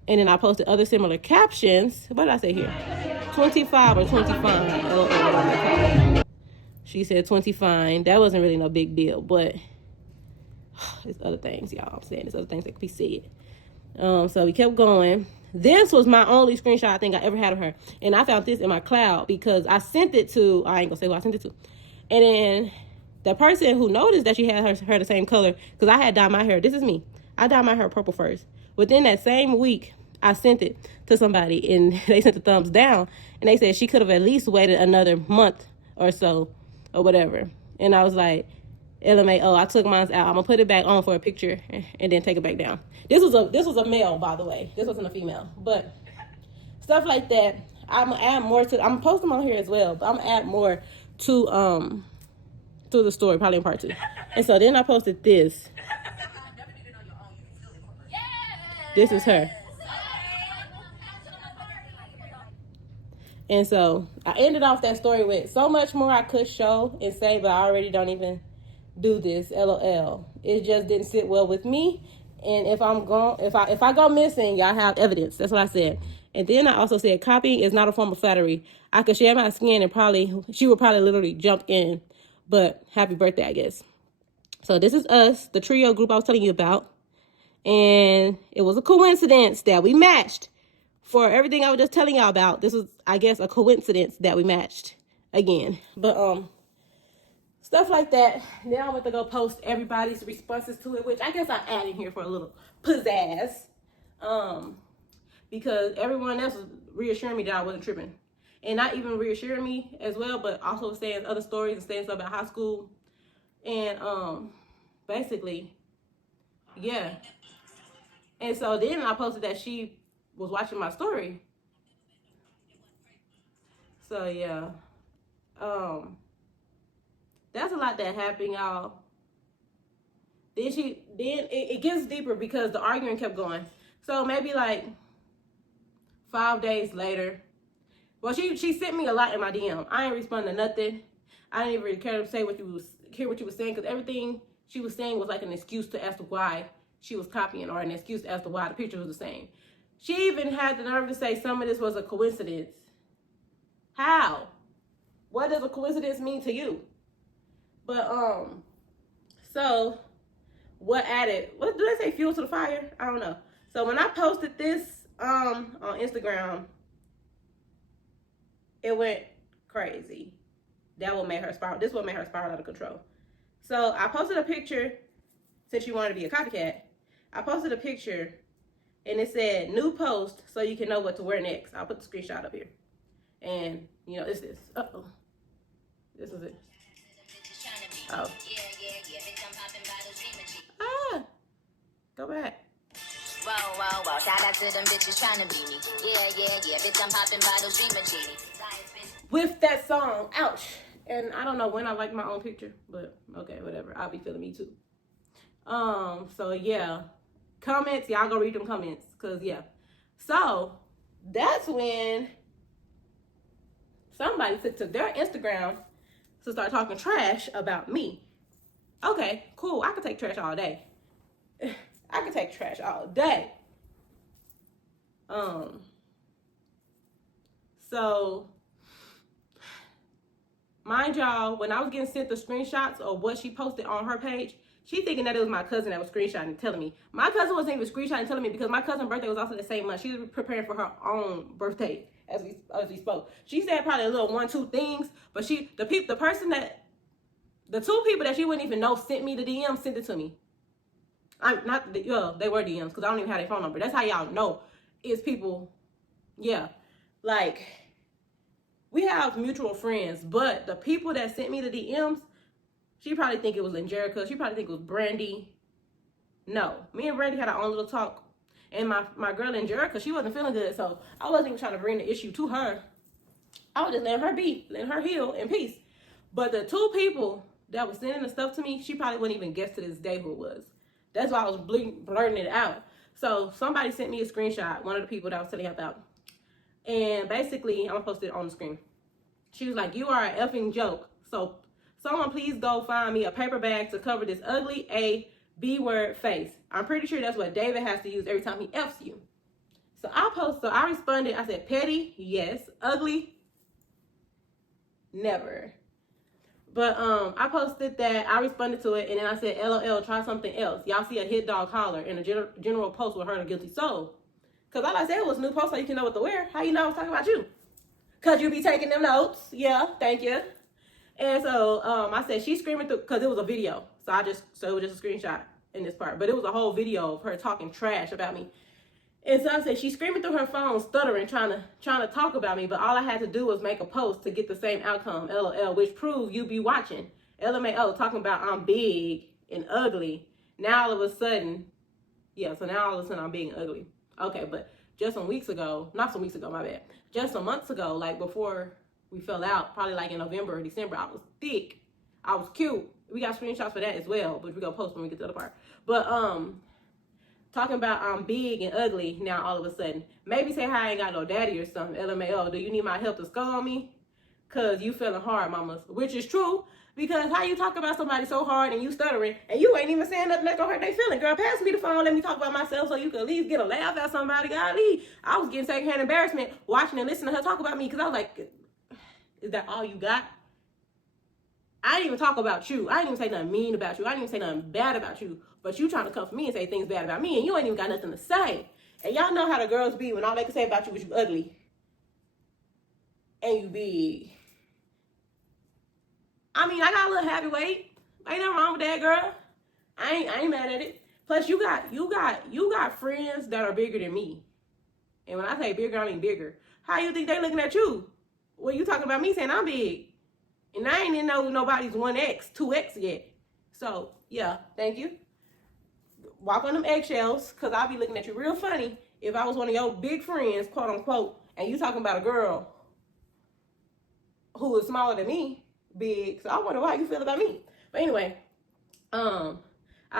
And then I posted other similar captions. What did I say here? 25 or 25. LOL. She said 20 fine. That wasn't really no big deal, but there's other things, y'all. I'm saying there's other things that could be said. So we kept going. This was my only screenshot I think I ever had of her. And I found this in my cloud because I sent it to, I ain't gonna say who I sent it to. And then the person who noticed that she had her the same color, because I had dyed my hair. This is me. I dyed my hair purple first. Within that same week, I sent it to somebody and they sent the thumbs down. And they said she could have at least waited another month or so or whatever. And I was like, LMAO, I took mine out. I'm gonna put it back on for a picture and then take it back down. This was a male, by the way. This wasn't a female. But stuff like that, I'm gonna add more to. I'm gonna post them on here as well. But I'm gonna add more to the story, probably in part 2. And so then I posted this. This is her. And so I ended off that story with so much more I could show and say, but I already don't even do this. LOL. It just didn't sit well with me. And if I go missing, y'all have evidence. That's what I said. And then I also said copying is not a form of flattery. I could share my skin and she would probably literally jump in. But happy birthday, I guess. So this is us, the trio group I was telling you about. And it was a coincidence that we matched. For everything I was just telling y'all about, this was, I guess, a coincidence that we matched again. But stuff like that. Now I went to go post everybody's responses to it, which I guess I added here for a little pizzazz. Because everyone else was reassuring me that I wasn't tripping. And not even reassuring me as well, but also saying other stories and saying stuff about high school. And basically, yeah. And so then I posted that she was watching my story. So yeah. That's a lot that happened, y'all. Then it gets deeper because the arguing kept going. So maybe like 5 days later. Well, she sent me a lot in my DM. I ain't responding to nothing. I didn't even really care to say hear what you was saying, because everything she was saying was like an excuse to as to why she was copying, or an excuse as to why the picture was the same. She even had the nerve to say some of this was a coincidence. How? What does a coincidence mean to you? But so what do they say, fuel to the fire? I don't know. So when I posted this on Instagram, it went crazy. That what made her spiral. This what made her spiral out of control. So I posted a picture, since you wanted to be a copycat. I posted a picture and it said new post so you can know what to wear next. I'll put the screenshot up here. And you know, it's this. Uh-oh. This is it. Oh. Ah. Go back. Whoa. Shout out to them bitches trying to be me. Yeah. Bitch, I'm popping bottles, dream of genie. With that song, ouch. And I don't know when I like my own picture, but okay, whatever. I'll be feeling me too. So yeah. Comments, y'all go read them comments, cause yeah. So that's when somebody took their Instagram to start talking trash about me. Okay, cool. I could take trash all day. I could take trash all day. So mind y'all, when I was getting sent the screenshots of what she posted on her page, she thinking that it was my cousin that was screenshotting and telling me. My cousin wasn't even screenshotting and telling me, because my cousin's birthday was also the same month. She was preparing for her own birthday as we spoke. She said probably a little 1-2 things, but the two people that she wouldn't even know sent me the DM, sent it to me. They were DMs, because I don't even have their phone number. That's how y'all know it's people. Yeah, like we have mutual friends, but the people that sent me the DMs, she probably think it was Angelica. She probably think it was Brandy. No, me and Brandy had our own little talk. And my girl Angelica, she wasn't feeling good, so I wasn't even trying to bring the issue to her. I was just letting her be, letting her heal in peace. But the two people that was sending the stuff to me, she probably wouldn't even guess to this day who it was. That's why I was blurting it out. So somebody sent me a screenshot, one of the people that I was telling you about. And basically, I'm going to post it on the screen. She was like, "You are a effing joke. So someone please go find me a paper bag to cover this ugly A B word face. I'm pretty sure that's what David has to use every time he F's you. So I responded, I said, petty, yes. Ugly, never. But I posted that, I responded to it, and then I said, LOL, try something else. Y'all see a hit dog collar in a general post with her and a guilty soul. Because all I said was new post so you can know what to wear. How you know I was talking about you? Because you be taking them notes. Yeah, thank you. And so I said, she's screaming through, because it was a video. So it was just a screenshot in this part. But it was a whole video of her talking trash about me. And so I said, she's screaming through her phone, stuttering, trying to talk about me, but all I had to do was make a post to get the same outcome, LOL, which proved you be watching. LMAO, talking about I'm big and ugly. Now all of a sudden, I'm big and ugly. Okay, but just some months ago, just some months ago, like before we fell out, probably like in November or December, I was thick. I was cute. We got screenshots for that as well, but we're going to post when we get to the other part. But, talking about I'm big and ugly now all of a sudden. Maybe say how I ain't got no daddy or something. LMAO, do you need my help to skull on me? Cause you feeling hard, mamas. Which is true. Because how you talk about somebody so hard and you stuttering and you ain't even saying nothing that's gonna hurt their feeling. Girl, pass me the phone, let me talk about myself so you can at least get a laugh at somebody. Golly, I was getting secondhand embarrassment watching and listening to her talk about me because I was like, is that all you got? I didn't even talk about you. I didn't even say nothing mean about you. I didn't even say nothing bad about you. But you trying to come for me and say things bad about me, and you ain't even got nothing to say. And y'all know how the girls be when all they can say about you is you ugly and you big. I mean, I got a little heavyweight. Ain't nothing wrong with that, girl. I ain't mad at it. Plus, you got friends that are bigger than me. And when I say bigger, I mean bigger. How you think they looking at you? When you talking about me saying I'm big? And I ain't even know nobody's 1X, 2X yet. So, yeah, thank you. Walk on them eggshells, because I'll be looking at you real funny if I was one of your big friends, quote unquote, and you talking about a girl who is smaller than me, big. So I wonder how you feel about me. But anyway, I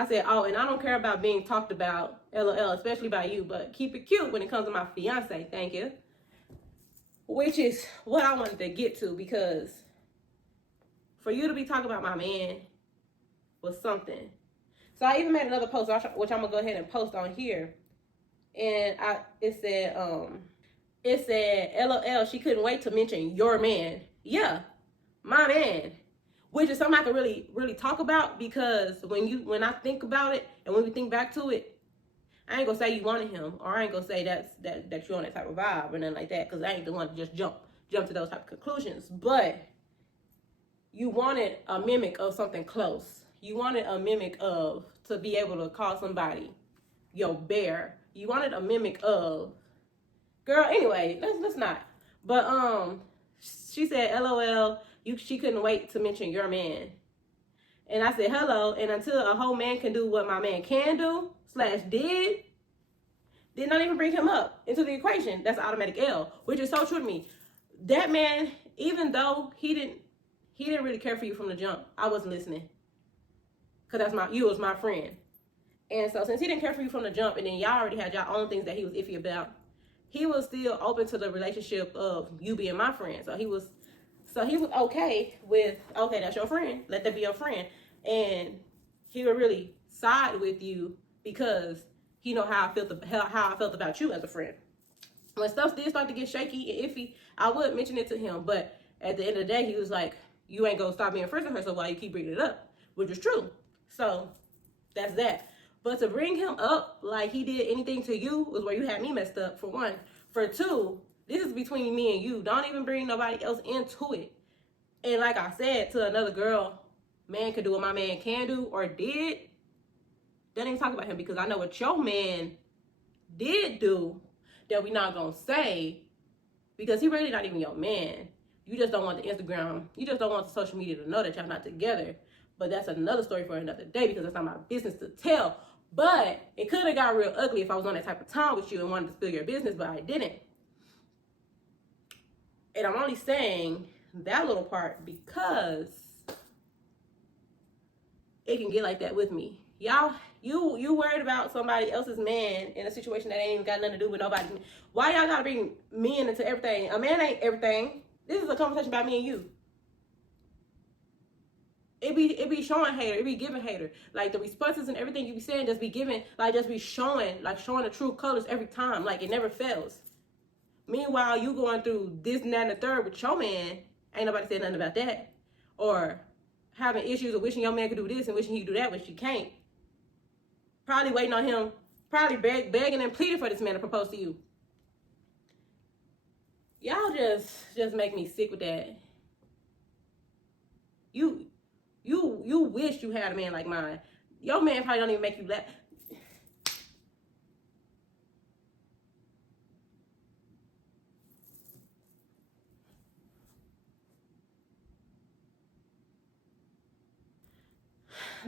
said, oh, and I don't care about being talked about, LOL, especially by you, but keep it cute when it comes to my fiance, thank you. Which is what I wanted to get to, because for you to be talking about my man was something. So I even made another post, which I'm gonna go ahead and post on here. And it said, LOL, she couldn't wait to mention your man. Yeah, my man. Which is something I can really, really talk about, because when I think about it and when we think back to it, I ain't gonna say you wanted him, or I ain't gonna say that you're on that type of vibe or nothing like that, because I ain't the one to just jump to those type of conclusions. But you wanted a mimic of something close. You wanted a mimic of, to be able to call somebody your bear. You wanted a mimic of, girl, anyway, let's not. But she said, LOL, she couldn't wait to mention your man. And I said, hello, and until a whole man can do what my man can do, / did not even bring him up into the equation. That's an automatic L, which is so true to me. That man, even though he didn't really care for you from the jump, I wasn't listening. Because you was my friend. And so since he didn't care for you from the jump, and then y'all already had y'all own things that he was iffy about, he was still open to the relationship of you being my friend. So he was okay with, okay, that's your friend. Let that be your friend. And he would really side with you because he know how I felt about you as a friend. When stuff did start to get shaky and iffy, I would mention it to him. But at the end of the day, he was like, you ain't gonna stop being friends with her, so why you keep bringing it up? Which is true. So that's that. But to bring him up like he did anything to you was where you had me messed up, for one. For two, this is between me and you. Don't even bring nobody else into it. And like I said to another girl, man can do what my man can do or did. Don't even talk about him, because I know what your man did do that we not gonna say, because he really not even your man. You just don't want the Instagram, you just don't want the social media to know that y'all not together. But that's another story for another day, because it's not my business to tell. But it could have got real ugly if I was on that type of time with you and wanted to spill your business, but I didn't. And I'm only saying that little part because it can get like that with me. Y'all, you worried about somebody else's man in a situation that ain't even got nothing to do with nobody. Why y'all gotta bring men into everything? A man ain't everything. This is a conversation about me and you. it be showing hater, it be giving hater. Like the responses and everything you be saying just be giving, like just be showing the true colors every time. Like it never fails. Meanwhile, you going through this and that and the third with your man, ain't nobody said nothing about that. Or having issues of wishing your man could do this and wishing he could do that, which he can't. Probably waiting on him, probably begging and pleading for this man to propose to you. Y'all just make me sick with that. You wish you had a man like mine. Your man probably don't even make you laugh.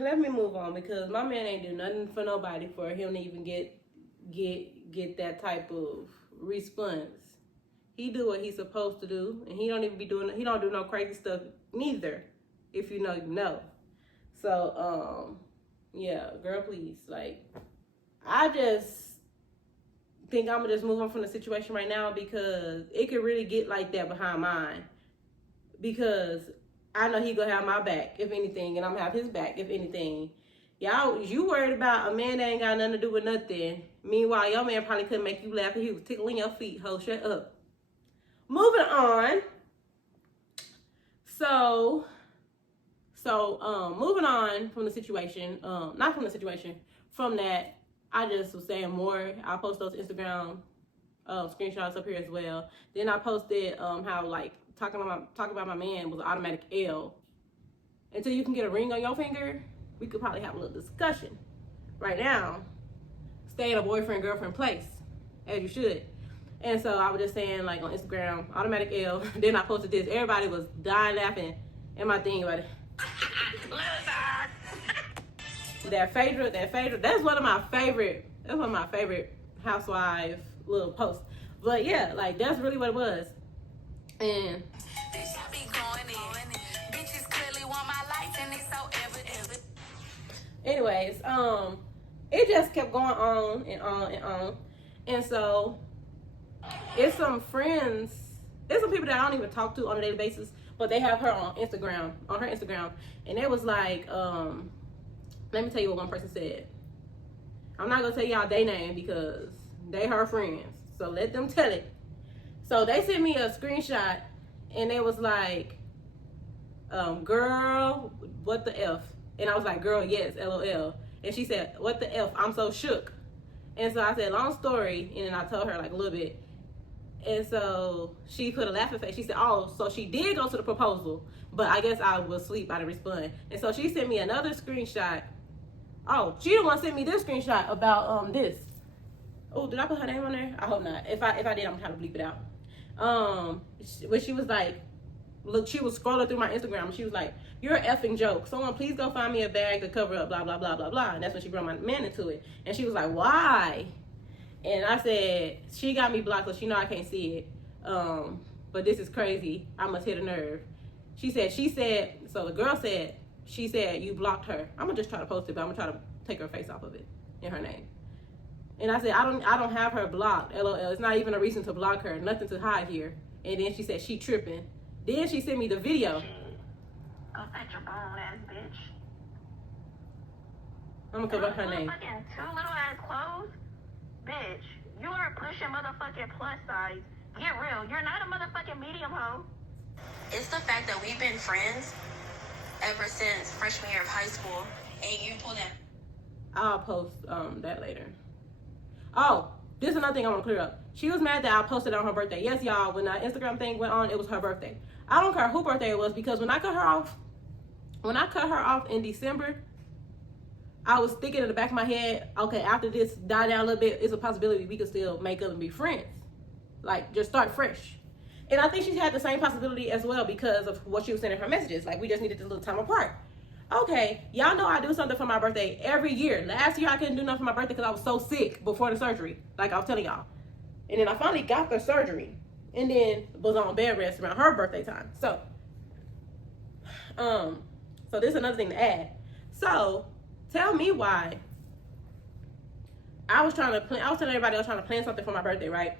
Let me move on because my man ain't do nothing for nobody for him to even get that type of response. He do what he's supposed to do, and he don't do no crazy stuff neither. If you know, you know. So, yeah, girl, please. Like, I just think I'm gonna just move on from the situation right now because it could really get like that behind mine. Because I know he gonna have my back, if anything, and I'm gonna have his back, if anything. Y'all, you worried about a man that ain't got nothing to do with nothing. Meanwhile, your man probably couldn't make you laugh if he was tickling your feet. Ho, shut up. Moving on. So, moving on from the situation, not from the situation, from that, I just was saying more. I'll post those Instagram screenshots up here as well. Then I posted how like talking about my man was an automatic L. Until you can get a ring on your finger, we could probably have a little discussion. Right now, stay in a boyfriend-girlfriend place, as you should. And so I was just saying, like on Instagram, automatic L. Then I posted this. Everybody was dying laughing in my thing about it. That Phaedra, that's one of my favorite housewife little posts. But yeah, like that's really what it was. And anyways, it just kept going on and on and on. And so it's some friends, it's some people that I don't even talk to on a daily basis, but they have her on her Instagram, and it was like, let me tell you what one person said. I'm not gonna tell y'all their name because they her friends, so let them tell it. So they sent me a screenshot, and it was like, girl, what the F? And I was like, girl, yes, LOL. And she said, what the F? I'm so shook. And so I said, long story, and then I told her like a little bit. And so she put a laughing face. She said, oh, so she did go to the proposal, but I guess I was asleep. I didn't respond. And so she sent me another screenshot. Oh, she the one sent me this screenshot about this. Oh, did I put her name on there? I hope not. If I did, I'm trying to bleep it out. When she was like, look, she was scrolling through my Instagram and she was like, you're an effing joke. Someone please go find me a bag to cover up, blah, blah, blah, blah, blah. And that's when she brought my man into it. And she was like, why? And I said, she got me blocked, so she know I can't see it. But this is crazy. I must hit a nerve. She said, so the girl said, she said, you blocked her. I'm gonna just try to post it, but I'm gonna try to take her face off of it in her name. And I said, I don't have her blocked, LOL. It's not even a reason to block her, nothing to hide here. And then she said, she tripping. Then she sent me the video. Go fetch your bone ass bitch. I'm gonna cover her name. Fucking two little ass clothes? Bitch, you are pushing motherfucking plus size. Get real. You're not a motherfucking medium hoe. It's the fact that we've been friends ever since freshman year of high school, and you pull that. I'll post that later. Oh, this is another thing I want to clear up. She was mad that I posted on her birthday. Yes, y'all, when that Instagram thing went on, it was her birthday. I don't care who birthday it was because when I cut her off in December, I was thinking in the back of my head, okay, after this die down a little bit, it's a possibility we could still make up and be friends. Like, just start fresh. And I think she had the same possibility as well because of what she was sending her messages. Like, we just needed this little time apart. Okay, y'all know I do something for my birthday every year. Last year, I couldn't do nothing for my birthday because I was so sick before the surgery, like I was telling y'all. And then I finally got the surgery and then was on bed rest around her birthday time. So this is another thing to add. So, tell me why I was telling everybody I was trying to plan something for my birthday, right?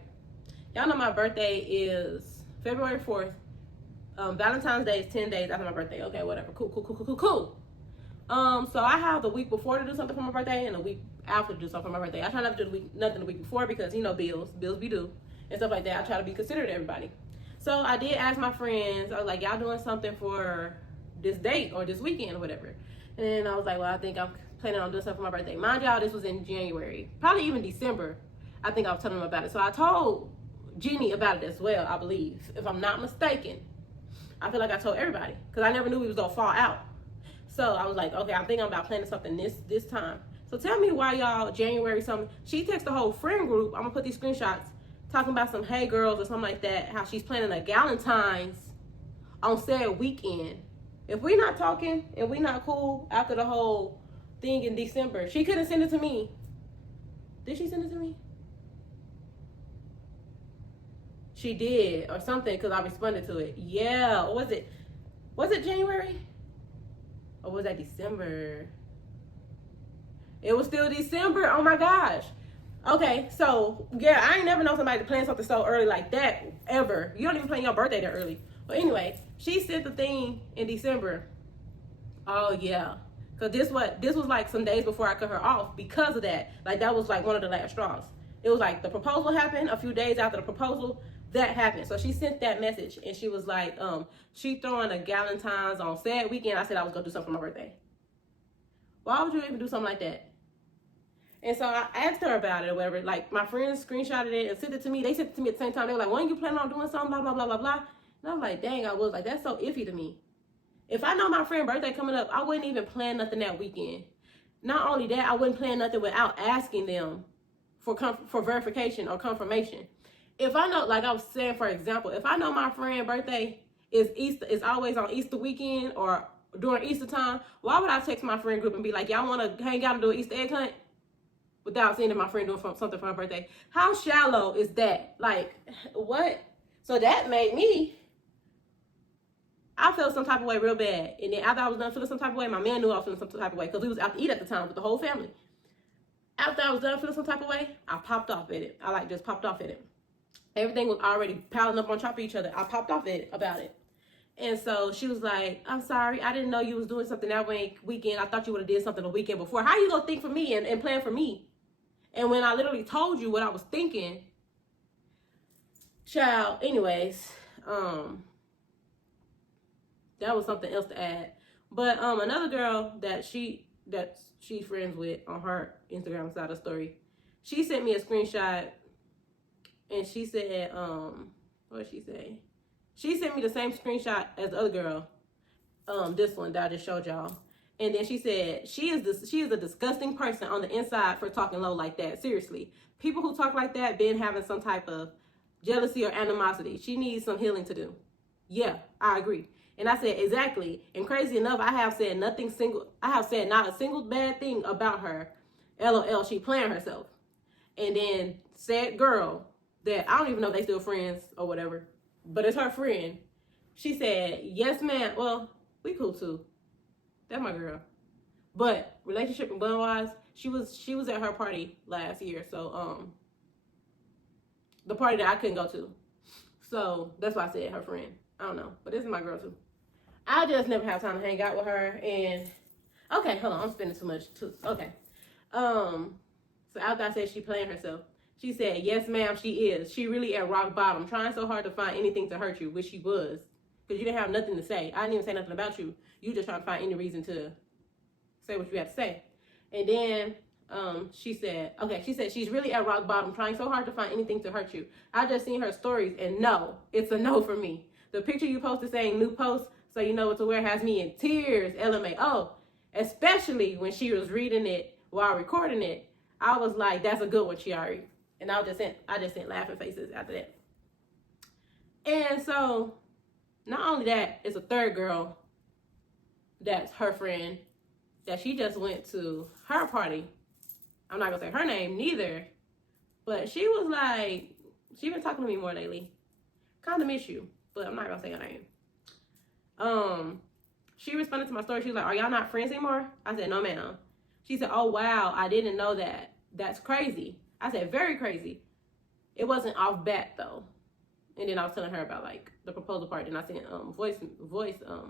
Y'all know my birthday is February 4th. Valentine's Day is 10 days after my birthday. Okay, whatever. Cool. So I have the week before to do something for my birthday and the week after to do something for my birthday. I try not to do nothing the week before because, you know, bills be due and stuff like that. I try to be considerate to everybody. So I did ask my friends, I was like, y'all doing something for this date or this weekend or whatever? And then I was like, well, I think I'm planning on doing something for my birthday. Mind y'all, this was in January, probably even December. I think I was telling them about it. So I told Jenny about it as well, I believe, if I'm not mistaken. I feel like I told everybody because I never knew we was gonna fall out. So I was like, okay, I think I'm about planning something this time. So tell me why y'all January something. She texted the whole friend group. I'm gonna put these screenshots talking about some hey girls or something like that. How she's planning a Galentine's on said weekend. If we not talking and we not cool after the whole thing in December, she couldn't send it to me. Did she send it to me? She did or something because I responded to it. Yeah, or was it January? Or was that December? It was still December. Oh my gosh. Okay, so yeah, I ain't never known somebody to plan something so early like that ever. You don't even plan your birthday that early. But anyway, she sent the thing in December. Oh yeah, cause this was like some days before I cut her off because of that. Like that was like one of the last straws. It was like the proposal happened a few days after the proposal. That happened. So she sent that message and she was like, she throwing a Galentine's on said weekend. I said I was gonna do something for my birthday. Why would you even do something like that? And so I asked her about it or whatever. Like my friends screenshotted it and sent it to me. They sent it to me at the same time. They were like, when you planning on doing something, blah, blah, blah, blah, blah. And I was like, dang, I was like, that's so iffy to me. If I know my friend's birthday coming up, I wouldn't even plan nothing that weekend. Not only that, I wouldn't plan nothing without asking them for verification or confirmation. If I know, like I was saying, for example, if I know my friend's birthday is always on Easter weekend or during Easter time, why would I text my friend group and be like, y'all want to hang out and do an Easter egg hunt? Without seeing that my friend doing something for her birthday. How shallow is that? Like, what? So that made me, I felt some type of way real bad. And then after I was done feeling some type of way, my man knew I was feeling some type of way because we was out to eat at the time with the whole family. After I was done feeling some type of way, I popped off at it. I just popped off at it. Everything was already piling up on top of each other. I popped off at it about it. And so she was like, I'm sorry. I didn't know you was doing something that weekend. I thought you would have did something the weekend before. How you gonna think for me and plan for me? And when I literally told you what I was thinking, child, anyways, that was something else to add. But another girl that she's friends with on her Instagram side of the story, she sent me a screenshot and she said, what did she say? She sent me the same screenshot as the other girl, this one that I just showed y'all. And then she said, she is a disgusting person on the inside for talking low like that. Seriously. People who talk like that been having some type of jealousy or animosity. She needs some healing to do. Yeah, I agree. And I said, exactly. And crazy enough, I have said not a single bad thing about her. LOL, she playing herself. And then said girl that I don't even know if they still friends or whatever, but it's her friend. She said, yes, ma'am. Well, we cool too. That's my girl. But relationship and bond wise, she was at her party last year. So the party that I couldn't go to. So that's why I said her friend. I don't know. But this is my girl too. I just never have time to hang out with her. And okay, hold on, I'm spending too much too. Okay. So after I said she playing herself, she said, yes, ma'am, she is. She really at rock bottom, trying so hard to find anything to hurt you, which she was. Because you didn't have nothing to say. I didn't even say nothing about you. You just trying to find any reason to say what you have to say. And then she said she's really at rock bottom, trying so hard to find anything to hurt you. I just seen her stories, and no, it's a no for me. The picture you posted saying new post, so you know what to wear, has me in tears, LMAO. Especially when she was reading it while recording it. I was like, that's a good one, Arii. And I just sent laughing faces after that. And so, not only that, it's a third girl that's her friend that she just went to her party. I'm not gonna say her name neither, but she was like, she been talking to me more lately. Kind of miss you, but I'm not gonna say her name. She responded to my story. She was like, are y'all not friends anymore? I said, no, ma'am. She said, oh, wow, I didn't know that. That's crazy. I said, very crazy. It wasn't off bat, though. And then I was telling her about like the proposal part, and I sent voice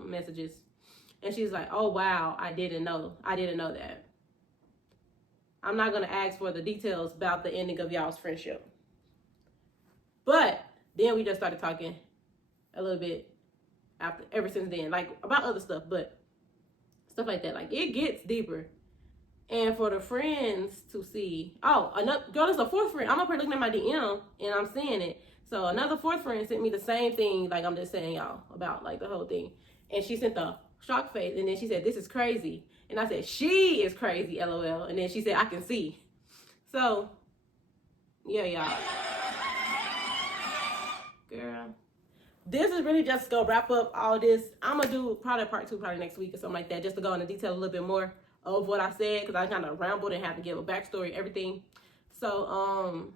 messages, and she's like, "Oh wow, I didn't know that." I'm not gonna ask for the details about the ending of y'all's friendship, but then we just started talking a little bit ever since then, like about other stuff, but stuff like that. Like it gets deeper. And for the friends to see, another girl, there's a fourth friend. I'm up here looking at my DM and I'm seeing it. So another fourth friend sent me the same thing, like I'm just saying y'all about like the whole thing. And she sent the shock face, and then she said, "This is crazy." And I said, "She is crazy, LOL." And then she said, "I can see." So yeah, y'all. Girl. This is really just gonna wrap up all this. I'm gonna do probably part 2 probably next week or something like that, just to go into detail a little bit more of what I said, because I kind of rambled and had to give a backstory, everything. So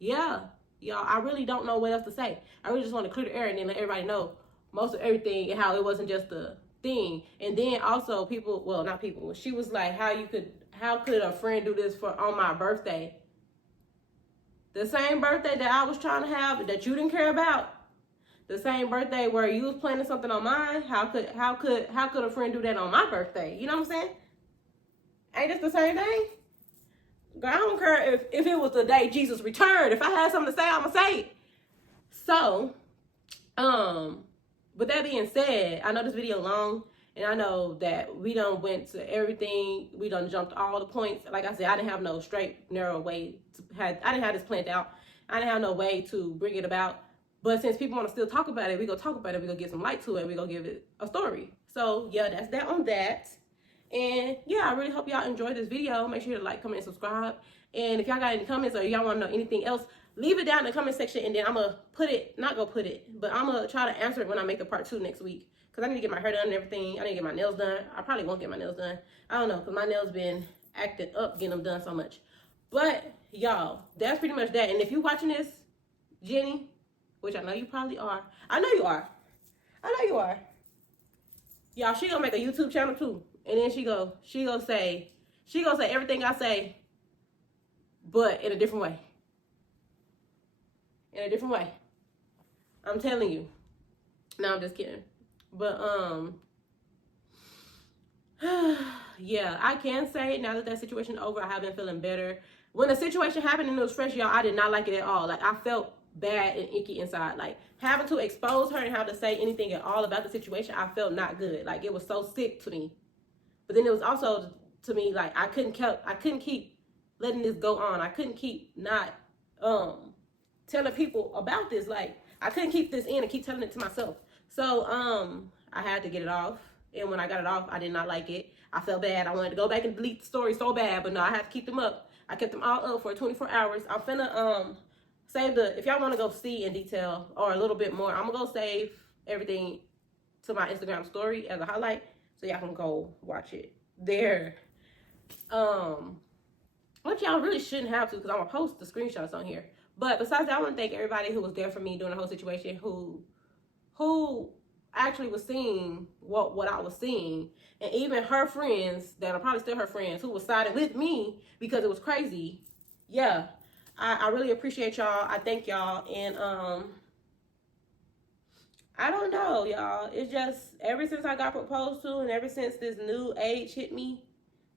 yeah, y'all, I really don't know what else to say. I really just want to clear the air and then let everybody know most of everything and how it wasn't just a thing. And then also people, well, not people, she was like, how could a friend do this on my birthday? The same birthday that I was trying to have that you didn't care about. The same birthday where you was planning something on mine. How could a friend do that on my birthday? You know what I'm saying? Ain't this the same thing? Girl, I don't care if it was the day Jesus returned. If I had something to say, I'ma say it. So, with that being said, I know this video long, and I know that we done went to everything. We done jumped all the points. Like I said, I didn't have no straight, narrow way I didn't have this planned out. I didn't have no way to bring it about. But since people want to still talk about it, we gonna talk about it. We gonna get some light to it. We gonna give it a story. So yeah, that's that on that. And yeah, I really hope y'all enjoyed this video. Make sure to like, comment, and subscribe. And if y'all got any comments or y'all want to know anything else, leave it down in the comment section, and then I'm gonna but I'm gonna try to answer it when I make the part 2 next week, because I need to get my hair done and everything. I need to get my nails done. I probably won't get my nails done. I don't know, because my nails been acting up getting them done so much. But y'all, that's pretty much that. And if you're watching this, Jenny, which I know you probably are. I know you are. Y'all, she gonna make a YouTube channel too. And then she gonna say everything I say, but in a different way. I'm telling you. No, I'm just kidding. But yeah, I can say now that situation is over, I have been feeling better. When the situation happened and it was fresh, y'all, I did not like it at all. Like I felt bad and icky inside. Like having to expose her and how to say anything at all about the situation, I felt not good. Like it was so sick to me. But then it was also to me like I couldn't keep letting this go on. I couldn't keep not telling people about this. Like I couldn't keep this in and keep telling it to myself. So I had to get it off. And when I got it off, I did not like it. I felt bad. I wanted to go back and delete the story so bad, but no, I had to keep them up. I kept them all up for 24 hours. I'm finna save if y'all want to go see in detail or a little bit more, I'm gonna go save everything to my Instagram story as a highlight, so y'all can go watch it there. Which y'all really shouldn't have to, because I'm gonna post the screenshots on here. But besides that, I want to thank everybody who was there for me during the whole situation, who actually was seeing what I was seeing, and even her friends that are probably still her friends who was siding with me because it was crazy. Yeah, I really appreciate y'all. I thank y'all. And I don't know, y'all. It's just ever since I got proposed to and ever since this new age hit me,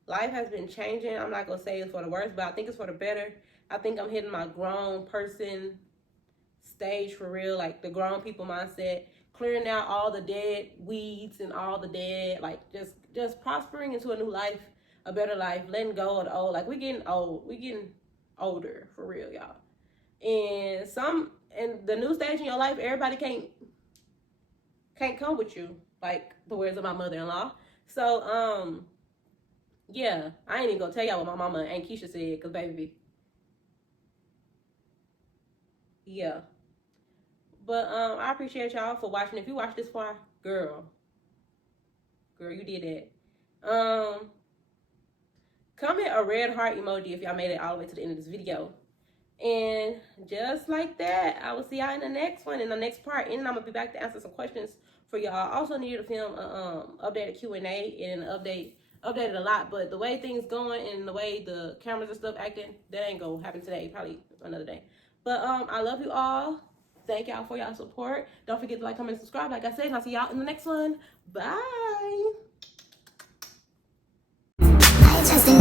life has been changing. I'm not gonna say it's for the worse, but I think it's for the better. I think I'm hitting my grown person stage for real, like the grown people mindset, clearing out all the dead weeds and all the dead, like just prospering into a new life, a better life, letting go of the old. Like we getting old, we getting older for real, y'all. And the new stage in your life, everybody can't come with you, like the words of my mother-in-law. So yeah, I ain't even gonna tell y'all what my mama and Keisha said, because baby, yeah. But I appreciate y'all for watching. If you watched this far, girl, you did that. Comment a red heart emoji if y'all made it all the way to the end of this video. And just like that, I will see y'all in the next one, in the next part. And I'm gonna be back to answer some questions for y'all. I also needed to film updated Q&A and updated a lot, but the way things going and the way the cameras and stuff acting, that ain't gonna happen today. Probably another day. But I love you all. Thank y'all for y'all support. Don't forget to like, comment, and subscribe. Like I said, and I'll see y'all in the next one. Bye. I just